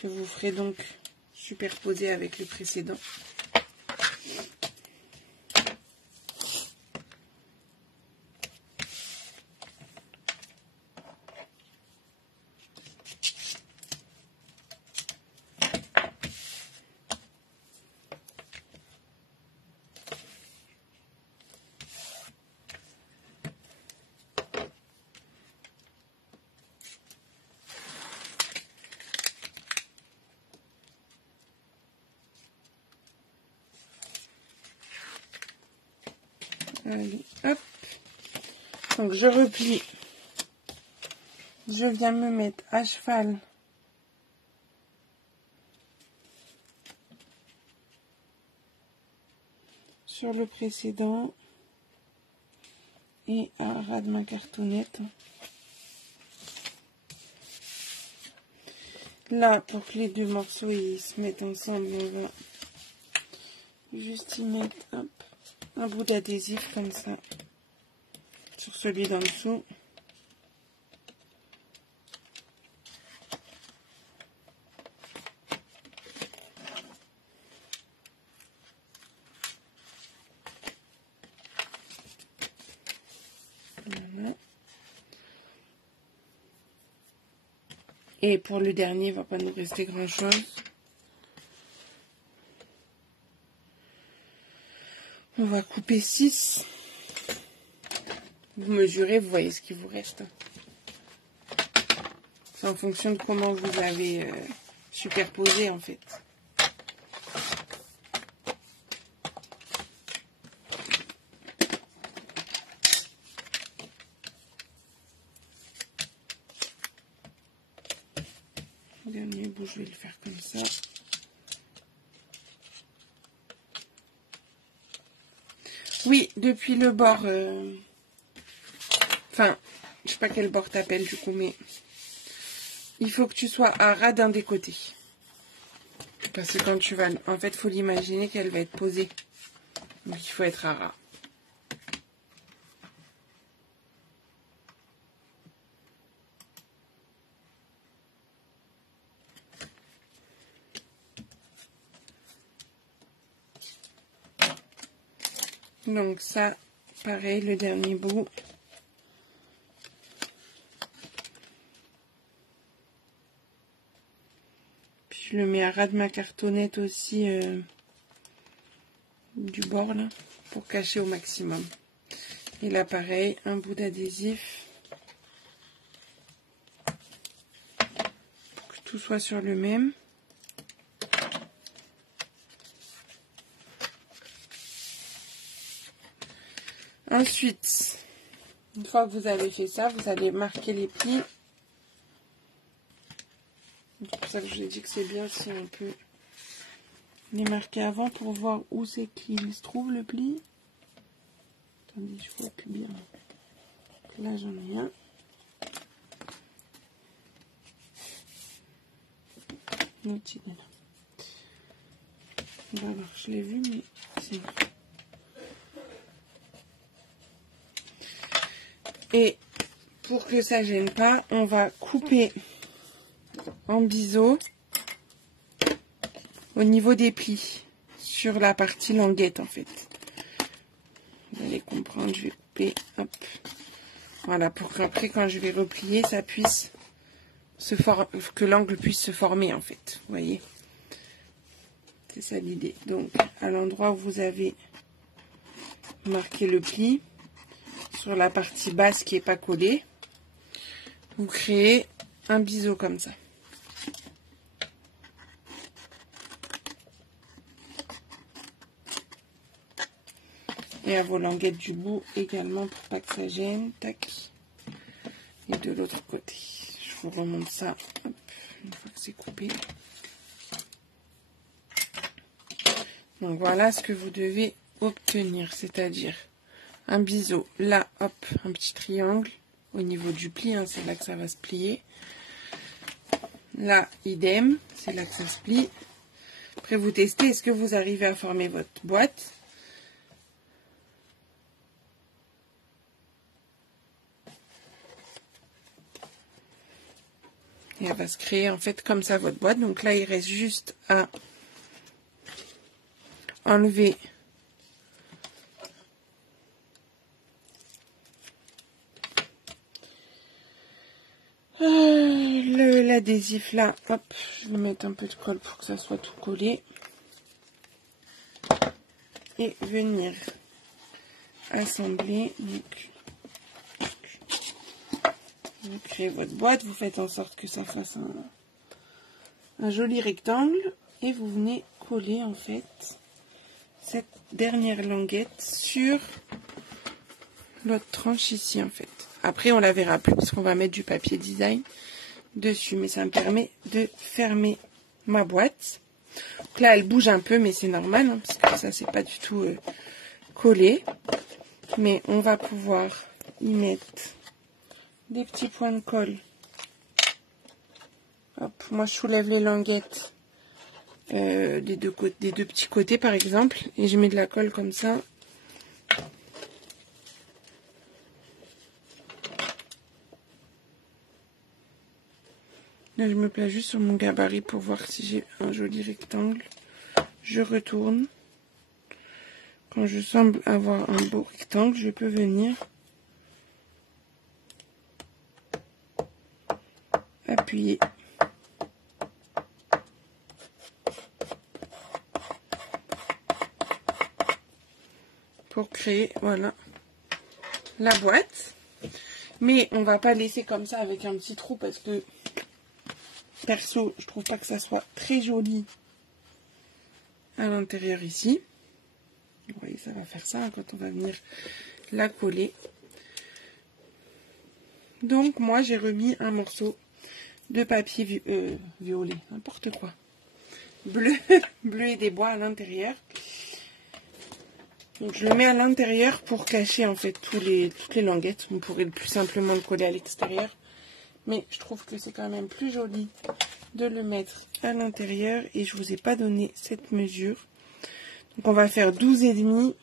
que vous ferez donc superposer avec le précédent. Allez, hop. Donc je replie. Je viens me mettre à cheval sur le précédent et à ras de ma cartonnette. Là, pour que les deux morceaux ils se mettent ensemble, on va juste y mettre hop, un bout d'adhésif comme ça sur celui d'en dessous. Voilà. Et pour le dernier, il ne va pas nous rester grand chose. On va couper 6. Vous mesurez, vous voyez ce qu'il vous reste. C'est en fonction de comment vous avez superposé en fait. Le dernier bout, je vais le faire comme ça. Oui, depuis le bord... Enfin, je sais pas quel bord t'appelles du coup, mais... Il faut que tu sois à ras d'un des côtés. Parce que quand tu vas... En fait, il faut l'imaginer qu'elle va être posée. Donc, il faut être à ras. Donc ça, pareil, le dernier bout. Puis je le mets à ras de ma cartonnette aussi du bord là, pour cacher au maximum. Et là, pareil, un bout d'adhésif. Pour que tout soit sur le même. Ensuite, une fois que vous avez fait ça, vous allez marquer les plis. C'est pour ça que je vous ai dit que c'est bien si on peut les marquer avant pour voir où c'est qu'il se trouve le pli. Attendez, je vois plus bien. Là, j'en ai un. L'autre, il est là. On va voir, je l'ai vu, mais c'est bon. Et pour que ça gêne pas, on va couper en biseau au niveau des plis sur la partie languette en fait. Vous allez comprendre contre, je vais couper, hop. Voilà, pour qu'après, quand je vais replier, ça puisse que l'angle puisse se former, en fait. Vous voyez? C'est ça l'idée. Donc, à l'endroit où vous avez marqué le pli, sur la partie basse qui n'est pas collée, vous créez un biseau comme ça. Et à vos languettes du bout également pour pas que ça gêne. Tac. Et de l'autre côté. Je vous remonte ça. Hop, une fois que c'est coupé. Donc voilà ce que vous devez obtenir. C'est-à-dire un biseau. Là, hop, un petit triangle au niveau du pli. Hein, c'est là que ça va se plier. Là, idem. C'est là que ça se plie. Après, vous testez. Est-ce que vous arrivez à former votre boîte ? Et elle va se créer en fait comme ça votre boîte. Donc là, il reste juste à enlever l'adhésif là. Hop, je vais mettre un peu de colle pour que ça soit tout collé. Et venir assembler. Donc, vous créez votre boîte, vous faites en sorte que ça fasse un joli rectangle. Et vous venez coller en fait cette dernière languette sur l'autre tranche ici en fait. Après on la verra plus parce qu'on va mettre du papier design dessus, mais ça me permet de fermer ma boîte. Donc là elle bouge un peu mais c'est normal hein, parce que ça c'est pas du tout collé, mais on va pouvoir y mettre des petits points de colle. Hop, moi je soulève les languettes des deux petits côtés par exemple et je mets de la colle comme ça. Là je me place juste sur mon gabarit pour voir si j'ai un joli rectangle. Je retourne. Quand je semble avoir un beau rectangle, je peux venir appuyer pour créer, voilà, la boîte. Mais on va pas laisser comme ça avec un petit trou parce que perso, je trouve pas que ça soit très joli à l'intérieur ici. Vous voyez, ça va faire ça hein, quand on va venir la coller. Donc moi j'ai remis un morceau de papier violet, n'importe quoi, bleu, bleu et des bois à l'intérieur. Donc je le mets à l'intérieur pour cacher en fait toutes les languettes. On pourrait plus simplement le coller à l'extérieur, mais je trouve que c'est quand même plus joli de le mettre à l'intérieur et je vous ai pas donné cette mesure. Donc on va faire 12,5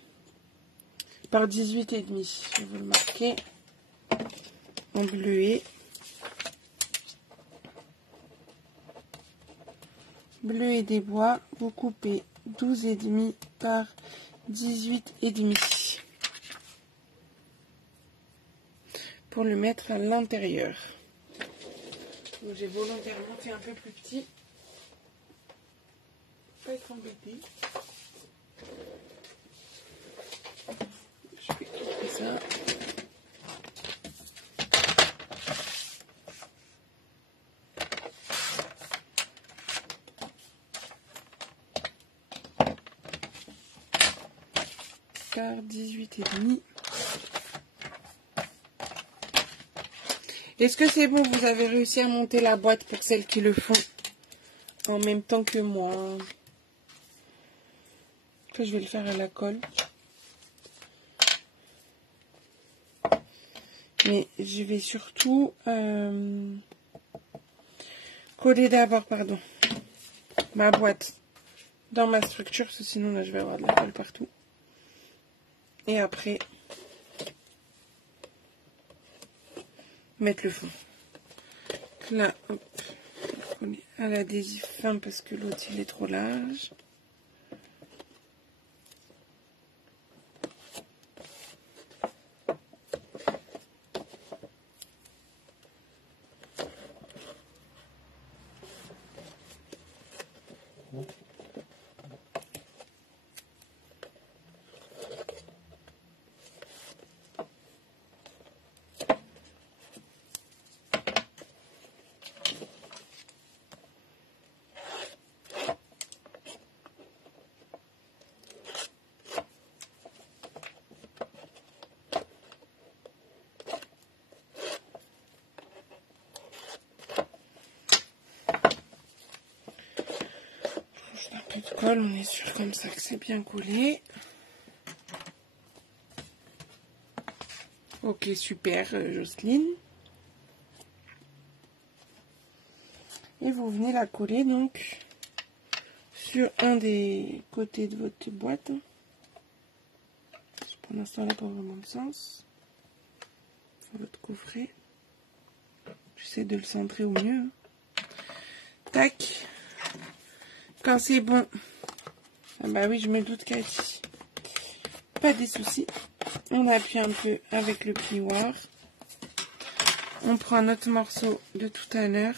par 18,5. Je vais le marquer en bleuet. Bleuet des bois, vous coupez 12,5 par 18,5 pour le mettre à l'intérieur. J'ai volontairement fait un peu plus petit. Pas être embêté. Je vais couper ça. Par 18,5. Est-ce que c'est bon? Vous avez réussi à monter la boîte pour celles qui le font en même temps que moi? Après, je vais le faire à la colle. Mais je vais surtout coller d'abord, ma boîte dans ma structure, parce que sinon là je vais avoir de la colle partout. Et après, mettre le fond. Là, hop, coller à l'adhésif fin parce que l'autre il est trop large. De colle, on est sûr comme ça que c'est bien collé. Ok, super, Jocelyne. Et vous venez la coller donc sur un des côtés de votre boîte. Pour l'instant, elle n'a pas vraiment de sens. Sur votre coffret. J'essaie de le centrer au mieux. Tac. Quand c'est bon. Ah bah oui, je me doute, Cathy. Pas des soucis. On appuie un peu avec le plioir. On prend notre morceau de tout à l'heure.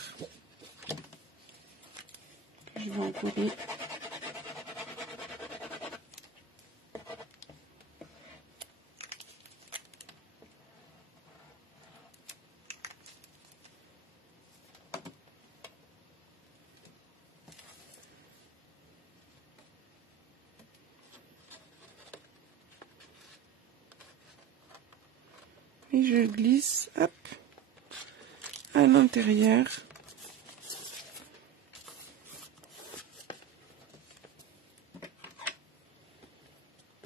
Je vais en coller. Et je glisse, hop, à l'intérieur.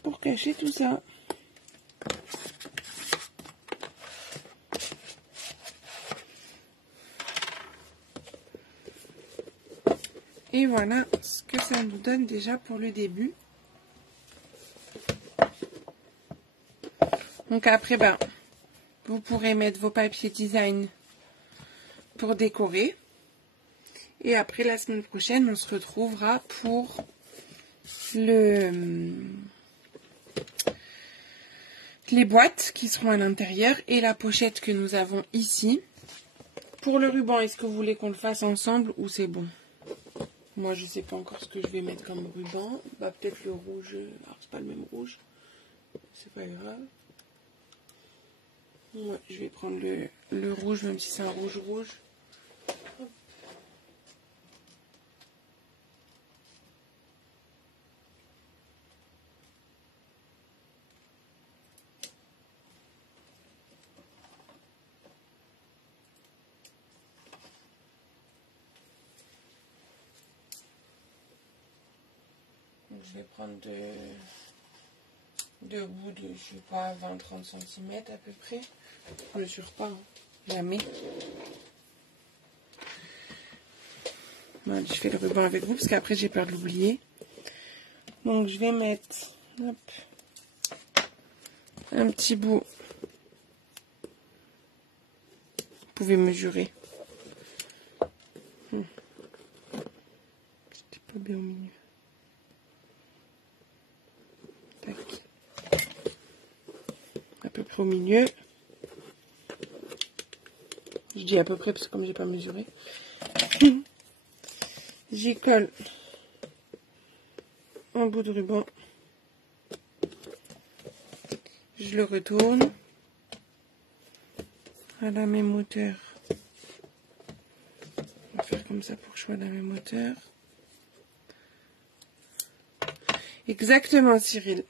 Pour cacher tout ça. Et voilà ce que ça nous donne déjà pour le début. Donc après, ben, vous pourrez mettre vos papiers design pour décorer. Et après, la semaine prochaine, on se retrouvera pour les boîtes qui seront à l'intérieur et la pochette que nous avons ici. Pour le ruban, est-ce que vous voulez qu'on le fasse ensemble ou c'est bon? Moi, je sais pas encore ce que je vais mettre comme ruban. Bah, peut-être le rouge. Alors, c'est pas le même rouge. C'est pas grave. Ouais, je vais prendre le rouge, même si c'est un rouge. Hop. Donc, je vais prendre deux bouts de, je sais pas, 20-30 cm à peu près. Je ne mesure pas, hein. Jamais. Voilà, je fais le ruban avec vous parce qu'après j'ai peur de l'oublier. Donc je vais mettre hop, un petit bout. Vous pouvez mesurer. C'était pas bien au milieu. Tac. À peu près au milieu. Je dis à peu près parce que comme j'ai pas mesuré. J'y colle un bout de ruban. Je le retourne à la même hauteur. On va faire comme ça pour que je sois à la même hauteur. Exactement, Cyril.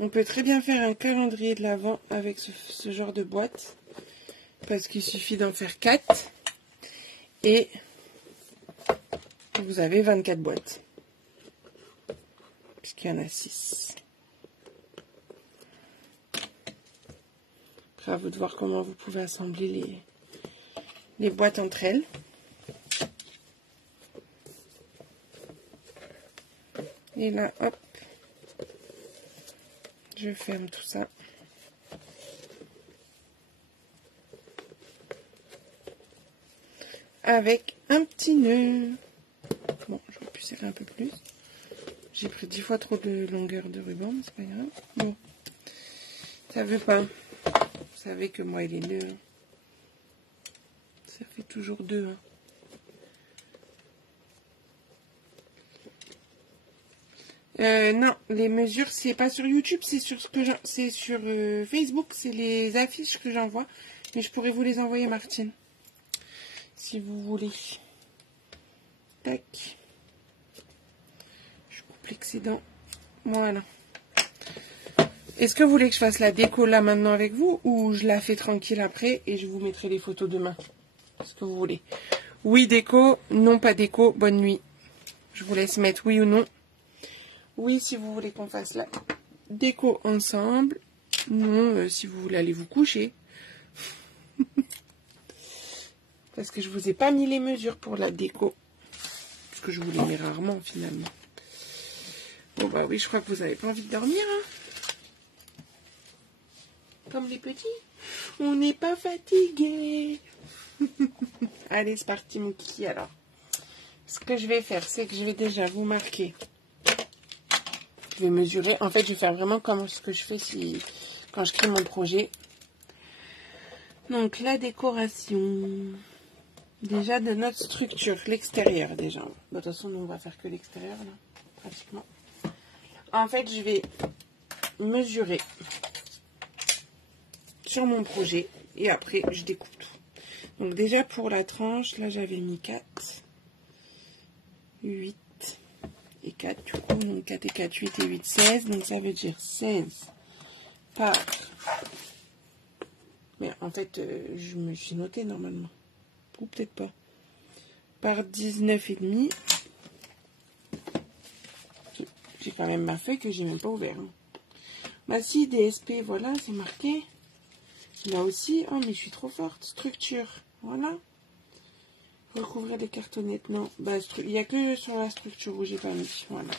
On peut très bien faire un calendrier de l'Avent avec ce genre de boîte. Parce qu'il suffit d'en faire 4. Et vous avez 24 boîtes. Puisqu'il y en a 6. Après, à vous de voir comment vous pouvez assembler les boîtes entre elles. Et là, hop, je ferme tout ça. Avec un petit nœud. Bon, j'aurais pu serrer un peu plus. J'ai pris 10 fois trop de longueur de ruban, mais c'est pas grave. Bon, ça veut pas. Vous savez que moi et les nœuds, ça fait toujours 2. Non, les mesures, c'est pas sur YouTube, c'est sur c'est sur Facebook, c'est les affiches que j'envoie. Mais je pourrais vous les envoyer, Martine, si vous voulez. Tac. Je coupe l'excédent. Voilà. Est-ce que vous voulez que je fasse la déco là maintenant avec vous ou je la fais tranquille après et je vous mettrai les photos demain? Ce que vous voulez. Oui, déco. Non, pas déco. Bonne nuit. Je vous laisse mettre oui ou non. Oui, si vous voulez qu'on fasse la déco ensemble. Non, si vous voulez aller vous coucher. Parce que je vous ai pas mis les mesures pour la déco. Parce que je vous les mets rarement finalement. Bon bah oui, je crois que vous n'avez pas envie de dormir. Hein, comme les petits. On n'est pas fatigué. Allez, c'est parti mon kiki alors. Ce que je vais faire, c'est que je vais déjà vous marquer. Je vais mesurer. En fait, je vais faire vraiment comme ce que je fais quand je crée mon projet. Donc, la décoration. Déjà, de notre structure. L'extérieur, déjà. De toute façon, nous, on va faire que l'extérieur, là. Pratiquement. En fait, je vais mesurer sur mon projet. Et après, je découpe tout. Donc, déjà, pour la tranche, là, j'avais mis 4. 8. Et 4 du coup, donc 4 et 4, 8 et 8, 16, donc ça veut dire 16 par, mais en fait, je me suis noté normalement, ou peut-être pas, par 19 et demi, j'ai quand même ma feuille que j'ai même pas ouvert, hein. Bah si, DSP, voilà, c'est marqué, là aussi, oh mais je suis trop forte, structure, voilà, recouvrir les cartonnettes, non, bah il n'y a que sur la structure où j'ai pas mis, voilà.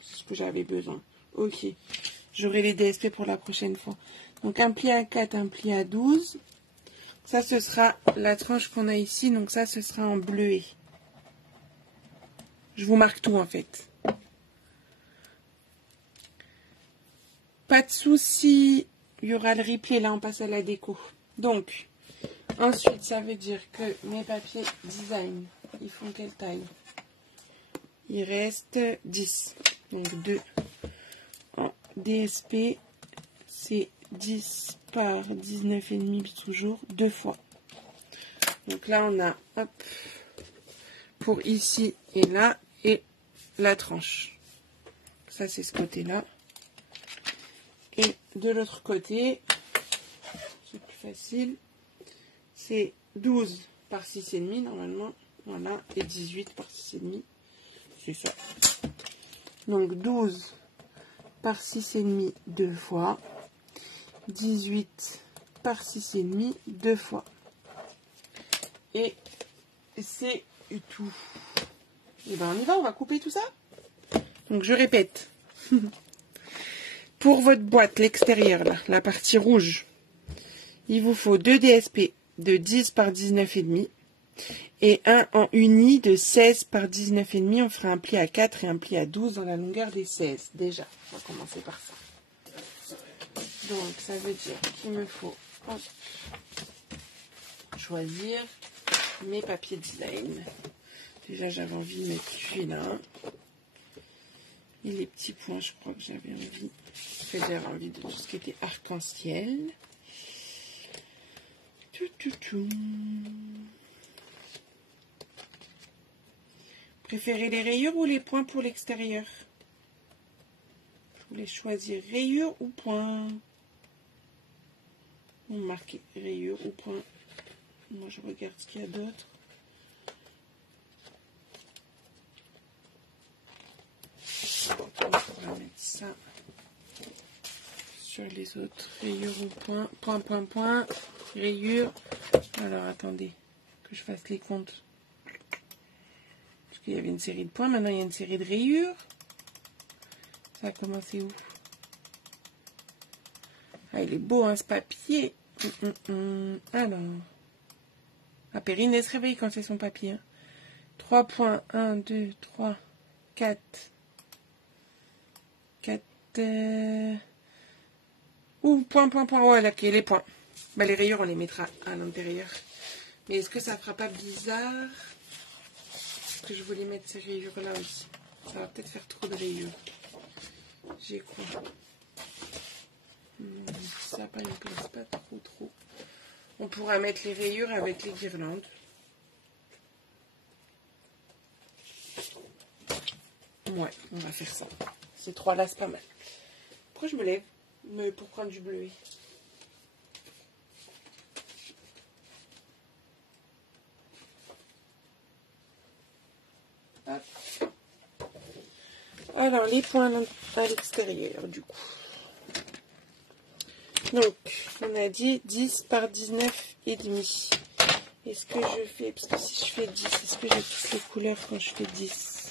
Ce que j'avais besoin. Ok. J'aurai les DSP pour la prochaine fois. Donc un pli à 4, un pli à 12. Ça, ce sera la tranche qu'on a ici. Donc ça, ce sera en bleuet. Je vous marque tout en fait. Pas de souci. Il y aura le replay. Là, on passe à la déco. Donc, ensuite, ça veut dire que mes papiers design, ils font quelle taille? Il reste 10. Donc 2. En DSP, c'est 10 par 19,5 toujours, 2 fois. Donc là, on a, hop, pour ici et là, et la tranche. Ça, c'est ce côté-là. Et de l'autre côté, c'est plus facile, c'est 12 par 6,5 normalement. Voilà, et 18 par 6,5. C'est ça. Donc 12 par 6,5 2 fois. 18 par 6,5 2 fois. Et c'est tout. Et ben on y va, on va couper tout ça. Donc je répète. Pour votre boîte, l'extérieur, là, la partie rouge, il vous faut 2 DSP de 10 par 19,5 et un en uni de 16 par 19,5. On fera un pli à 4 et un pli à 12 dans la longueur des 16. Déjà, on va commencer par ça. Donc, ça veut dire qu'il me faut choisir mes papiers design. Déjà, j'avais envie de mettre celui-là. Et les petits points, je crois que j'avais envie. En fait, j'avais envie de tout ce qui était arc-en-ciel. Préférez les rayures ou les points pour l'extérieur? Je voulais choisir rayures ou points. On marque rayures ou points. Moi, je regarde ce qu'il y a d'autre. On va mettre ça sur les autres. Rayures ou points. Point, point, point. Rayures. Alors, attendez. Que je fasse les comptes. Parce qu'il y avait une série de points. Maintenant, il y a une série de rayures. Ça a commencé où? Ah, il est beau, hein, ce papier. Alors. Ah, Perrine, elle se réveille quand c'est son papier. Hein. 3 points. 1, 2, 3, 4. 4. Ouh, point, point, point. Oh, là, ok, les points. Bah, les rayures, on les mettra à l'intérieur. Mais est-ce que ça fera pas bizarre que je voulais mettre ces rayures-là aussi? Ça va peut-être faire trop de rayures. J'ai quoi? Ça, pas une place, pas trop. On pourra mettre les rayures avec les guirlandes. Ouais, on va faire ça. Ces trois-là, c'est pas mal. Pourquoi je me lève? Mais pour prendre du bleuet. Hop. Alors, les points à l'extérieur, du coup. Donc, on a dit 10 par 19 et demi. Est-ce que je fais... Parce que si je fais 10, est-ce que j'ai toutes les couleurs quand je fais 10?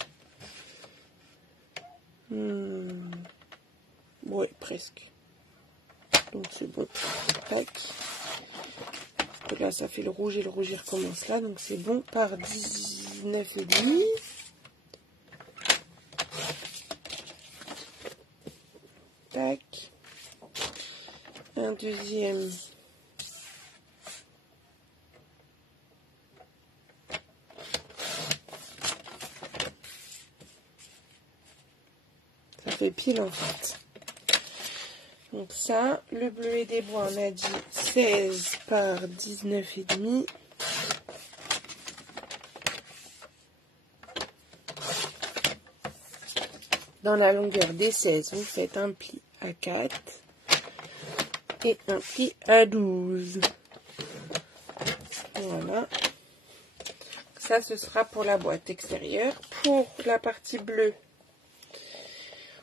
Ouais, presque. Donc, c'est bon. Tac. Parce que là, ça fait le rouge et le rouge, il recommence là. Donc, c'est bon. Par 19 et demi. Tac. Un deuxième. Ça fait pile en fait. Donc ça, le bleuet des bois, on a dit 16 par 19 et demi. Dans la longueur des 16, vous faites un pli à 4 et un pli à 12. Voilà. Ça, ce sera pour la boîte extérieure. Pour la partie bleue,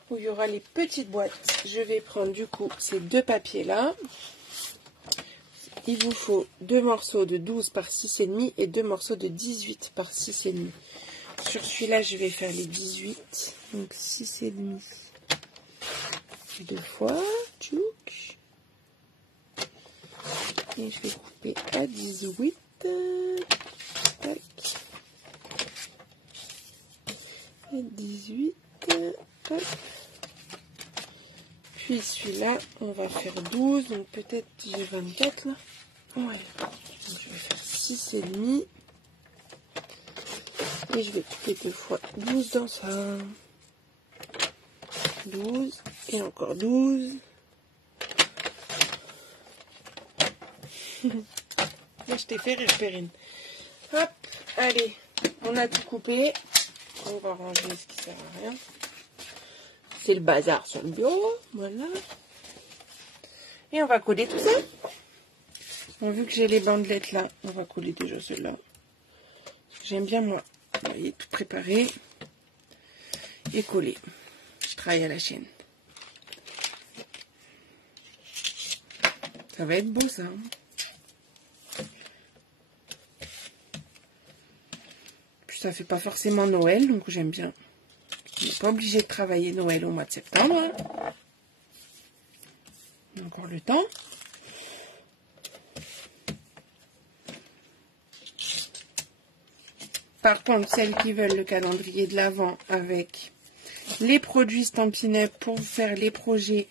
où il y aura les petites boîtes, je vais prendre du coup ces deux papiers là. Il vous faut deux morceaux de 12 par 6,5 et deux morceaux de 18 par 6,5. Sur celui-là, je vais faire les 18. Donc 6,5 deux fois. Tchouk. Et je vais couper à 18. Tac. Et 18. Hop. Puis celui-là, on va faire 12. Donc peut-être j'ai 24 là. Ouais. Donc je vais faire 6,5. Et je vais couper deux fois 12 dans ça. 12. Et encore 12. Là, je t'ai fait rire, Perrine. Hop, allez. On a tout coupé. On va ranger ce qui sert à rien. C'est le bazar sur le bureau. Voilà. Et on va coller tout ça. Bon, vu que j'ai les bandelettes là, on va coller déjà ceux-là. J'aime bien, moi, vous voyez, tout préparer et coller. Je travaille à la chaîne. Ça va être beau, ça. Puis ça fait pas forcément Noël, donc j'aime bien. On n'est pas obligé de travailler Noël au mois de septembre. Hein. On a encore le temps. Par contre, celles qui veulent le calendrier de l'Avent avec les produits Stampin' Up pour faire les projets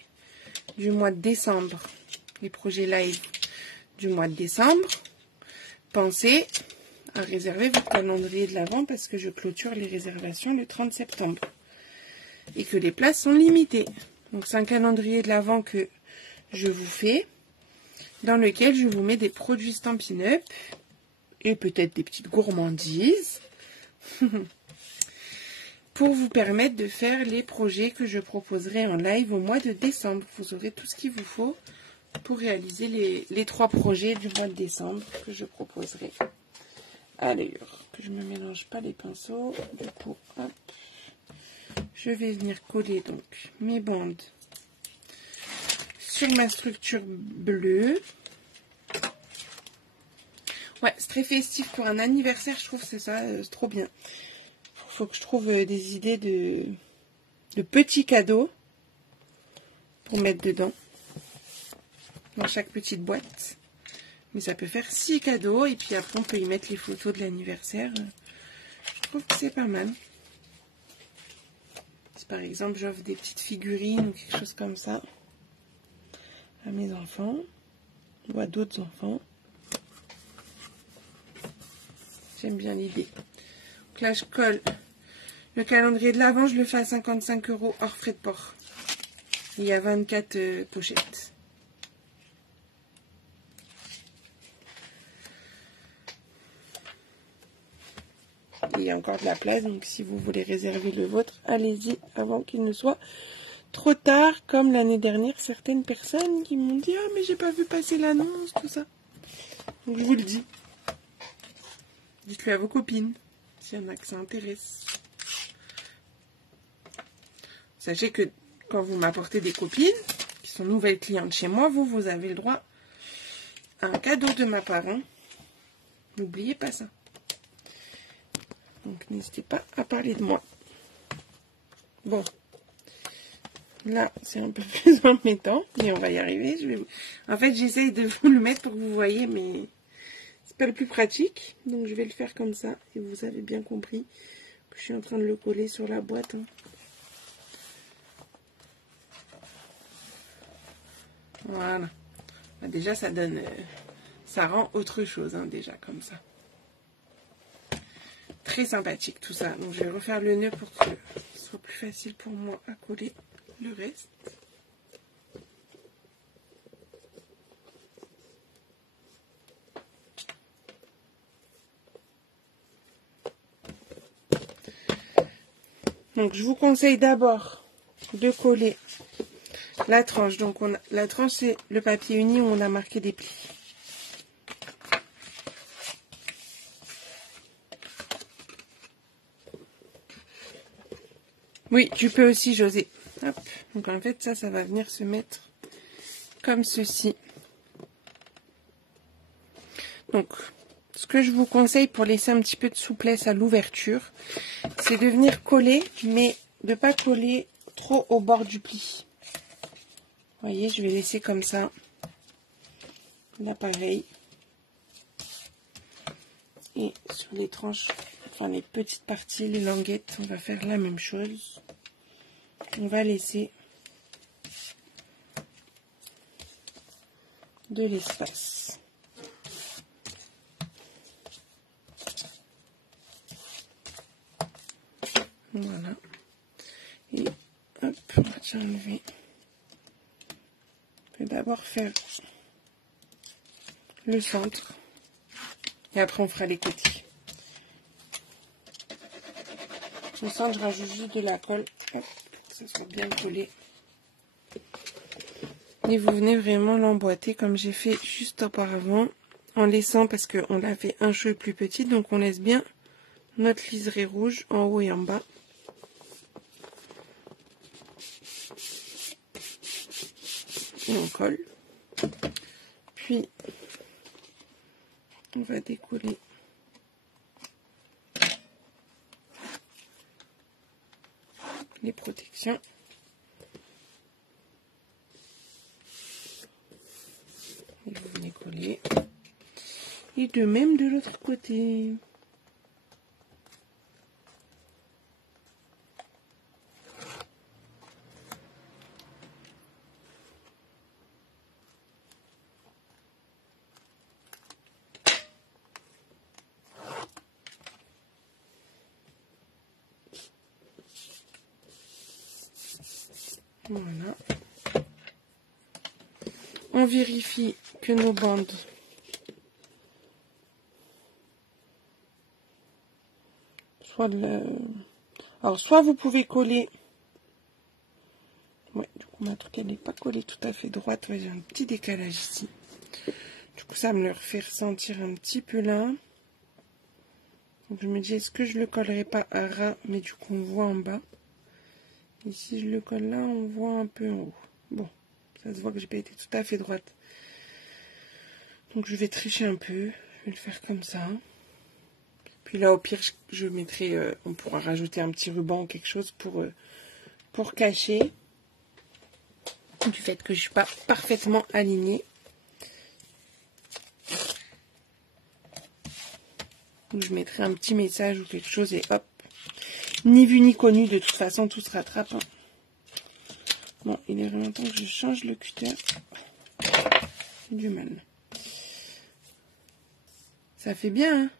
du mois de décembre, les projets live du mois de décembre, pensez à réserver votre calendrier de l'Avent parce que je clôture les réservations le 30 septembre et que les places sont limitées. Donc c'est un calendrier de l'Avent que je vous fais dans lequel je vous mets des produits Stampin' Up et peut-être des petites gourmandises pour vous permettre de faire les projets que je proposerai en live au mois de décembre. Vous aurez tout ce qu'il vous faut pour réaliser les 3 projets du mois de décembre que je proposerai. Alors, que je ne me mélange pas les pinceaux. Du coup, hop, je vais venir coller donc mes bandes sur ma structure bleue. Ouais, c'est très festif pour un anniversaire, je trouve, c'est ça, c'est trop bien. Faut que je trouve des idées de petits cadeaux pour mettre dedans, dans chaque petite boîte. Mais ça peut faire 6 cadeaux, et puis après on peut y mettre les photos de l'anniversaire. Je trouve que c'est pas mal. Si par exemple j'offre des petites figurines ou quelque chose comme ça à mes enfants, ou à d'autres enfants. J'aime bien l'idée. Donc là, je colle le calendrier de l'Avent. Je le fais à 55 € hors frais de port. Il y a 24 pochettes. Il y a encore de la place, donc si vous voulez réserver le vôtre, allez-y avant qu'il ne soit trop tard, comme l'année dernière, certaines personnes qui m'ont dit « Ah, mais j'ai pas vu passer l'annonce, tout ça. » Donc je vous le dis. Dites-le à vos copines, s'il y en a que ça intéresse. Sachez que quand vous m'apportez des copines, qui sont nouvelles clientes chez moi, vous avez le droit à un cadeau de ma part. Hein. N'oubliez pas ça. Donc n'hésitez pas à parler de moi. Bon. Là, c'est un peu plus embêtant, mais on va y arriver. En fait, j'essaye de vous le mettre pour que vous voyez, mais c'est pas le plus pratique. Donc, je vais le faire comme ça. Et vous avez bien compris que je suis en train de le coller sur la boîte. Hein. Voilà. Bah, déjà, ça donne... ça rend autre chose, hein, déjà, comme ça. Très sympathique, tout ça. Donc, je vais refaire le nœud pour que ce soit plus facile pour moi à coller le reste. Donc je vous conseille d'abord de coller la tranche. Donc la tranche, c'est le papier uni où on a marqué des plis. Oui, tu peux aussi, José. Hop. Donc en fait, ça va venir se mettre comme ceci. Donc, ce que je vous conseille pour laisser un petit peu de souplesse à l'ouverture, c'est de venir coller, mais de ne pas coller trop au bord du pli. Vous voyez, je vais laisser comme ça. Là, pareil. Et sur les tranches, enfin les petites parties, les languettes, on va faire la même chose. On va laisser de l'espace. Voilà. Et hop, on va enlever. Je vais d'abord faire le centre. Et après, on fera les côtés. Au centre, je rajoute juste de la colle. Hop, pour que ça soit bien collé. Et vous venez vraiment l'emboîter comme j'ai fait juste auparavant. En laissant, parce qu'on l'a fait un cheveu plus petit, donc on laisse bien notre liseré rouge en haut et en bas. Et on colle. Puis, on va décoller les protections. Et vous venez coller. Et de même de l'autre côté. Voilà. On vérifie que nos bandes alors soit vous pouvez coller. Ouais, du coup ma truc elle n'est pas collée tout à fait droite. Ouais, j'ai un petit décalage ici. Du coup ça me le fait ressentir un petit peu là. Donc je me dis est-ce que je le collerai pas à ras, mais du coup on voit en bas. Et si je le colle là, on voit un peu en haut. Bon, ça se voit que j'ai pas été tout à fait droite. Donc je vais tricher un peu. Je vais le faire comme ça. Puis là, au pire, je mettrai, on pourra rajouter un petit ruban ou quelque chose pour cacher du fait que je ne suis pas parfaitement alignée. Donc je mettrai un petit message ou quelque chose et hop. Ni vu ni connu, de toute façon, tout se rattrape. Hein. Bon, il est vraiment temps que je change le cutter. J'ai du mal. Ça fait bien, hein.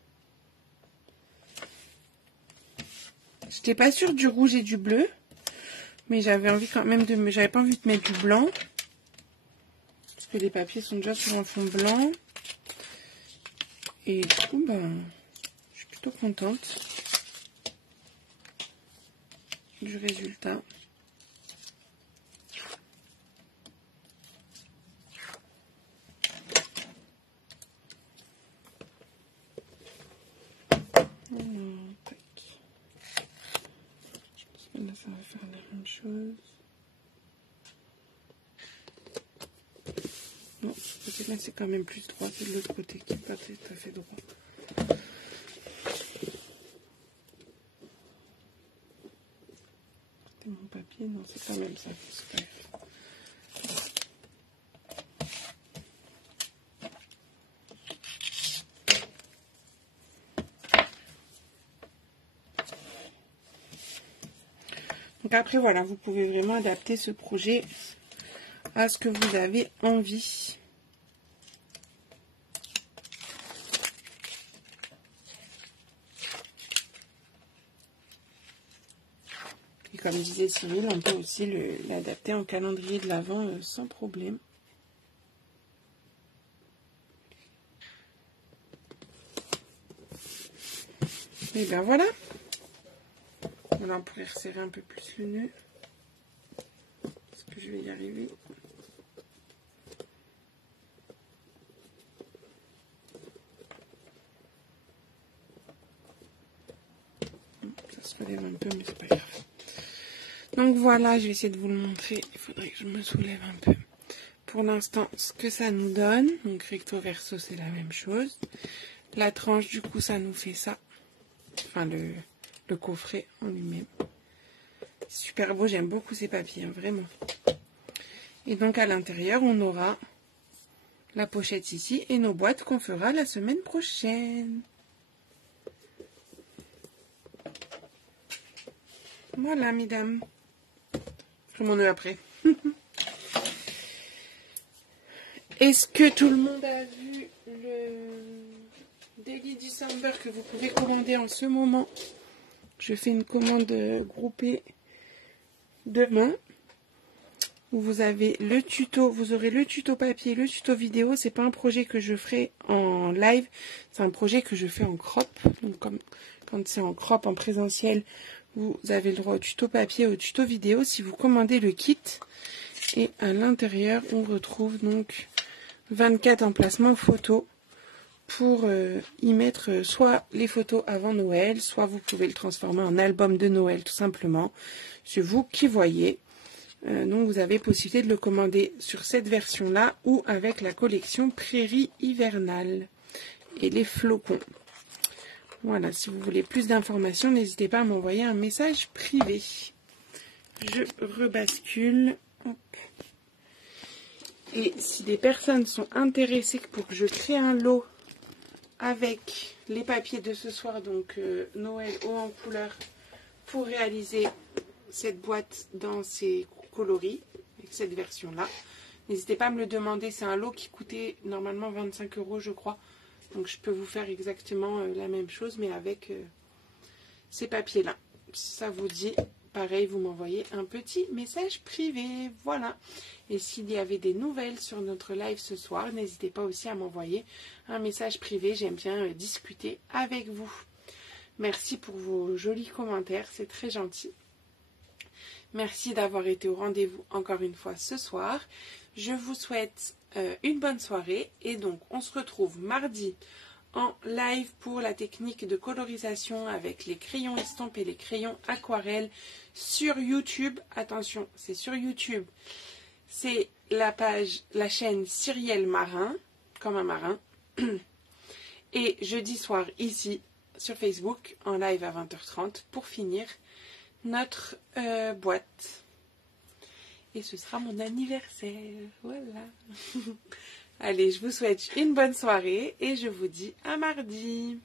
J'étais pas sûre du rouge et du bleu. Mais j'avais envie quand même de... J'avais pas envie de mettre du blanc. Parce que les papiers sont déjà sur un fond blanc. Et du coup, ben, je suis plutôt contente du résultat. Alors, tac. Je pense que là, ça va faire la même chose. Non, peut-être là, c'est quand même plus droit. C'est de l'autre côté qui n'est pas tout à fait droit. C'était mon papier. Non, c'est quand même ça. C'est pas grave. Donc après, voilà, vous pouvez vraiment adapter ce projet à ce que vous avez envie. Et comme disait Cyril, on peut aussi l'adapter en calendrier de l'Avent sans problème. Et bien voilà. Là, on pourrait resserrer un peu plus le nœud. Est-ce que je vais y arriver? Ça se relève un peu, mais c'est pas grave. Donc voilà, je vais essayer de vous le montrer. Il faudrait que je me soulève un peu. Pour l'instant, ce que ça nous donne. Donc recto verso, c'est la même chose. La tranche, du coup, ça nous fait ça. Enfin, le coffret en lui-même. Super beau, j'aime beaucoup ces papiers, hein, vraiment. Et donc à l'intérieur, on aura la pochette ici et nos boîtes qu'on fera la semaine prochaine. Voilà, mesdames. Je ferai mon nœud après. Est-ce que tout le monde a vu le Daily December que vous pouvez commander en ce moment? Je fais une commande groupée demain. Où vous avez le tuto, vous aurez le tuto papier, le tuto vidéo. C'est pas un projet que je ferai en live, c'est un projet que je fais en crop. Donc comme quand c'est en crop, en présentiel, vous avez le droit au tuto papier, au tuto vidéo si vous commandez le kit. Et à l'intérieur, on retrouve donc 24 emplacements photos pour y mettre soit les photos avant Noël, soit vous pouvez le transformer en album de Noël tout simplement. C'est vous qui voyez. Donc vous avez possibilité de le commander sur cette version-là ou avec la collection Prairie hivernale et les flocons. Voilà, si vous voulez plus d'informations, n'hésitez pas à m'envoyer un message privé. Je rebascule. Hop. Et si des personnes sont intéressées pour que je crée un lot avec les papiers de ce soir, donc Noël haut en couleur, pour réaliser cette boîte dans ces coloris, avec cette version-là, n'hésitez pas à me le demander. C'est un lot qui coûtait normalement 25 €, je crois. Donc je peux vous faire exactement la même chose, mais avec ces papiers-là. Si ça vous dit, pareil, vous m'envoyez un petit message privé. Voilà. Et s'il y avait des nouvelles sur notre live ce soir, n'hésitez pas aussi à m'envoyer un message privé. J'aime bien discuter avec vous. Merci pour vos jolis commentaires, c'est très gentil. Merci d'avoir été au rendez-vous encore une fois ce soir. Je vous souhaite une bonne soirée et donc on se retrouve mardi en live pour la technique de colorisation avec les crayons estampes et les crayons aquarelles sur YouTube. Attention, c'est sur YouTube. C'est la chaîne Cyrielle Marin, comme un marin. Et jeudi soir ici sur Facebook en live à 20h30 pour finir notre boîte. Et ce sera mon anniversaire. Voilà. Allez, je vous souhaite une bonne soirée et je vous dis à mardi.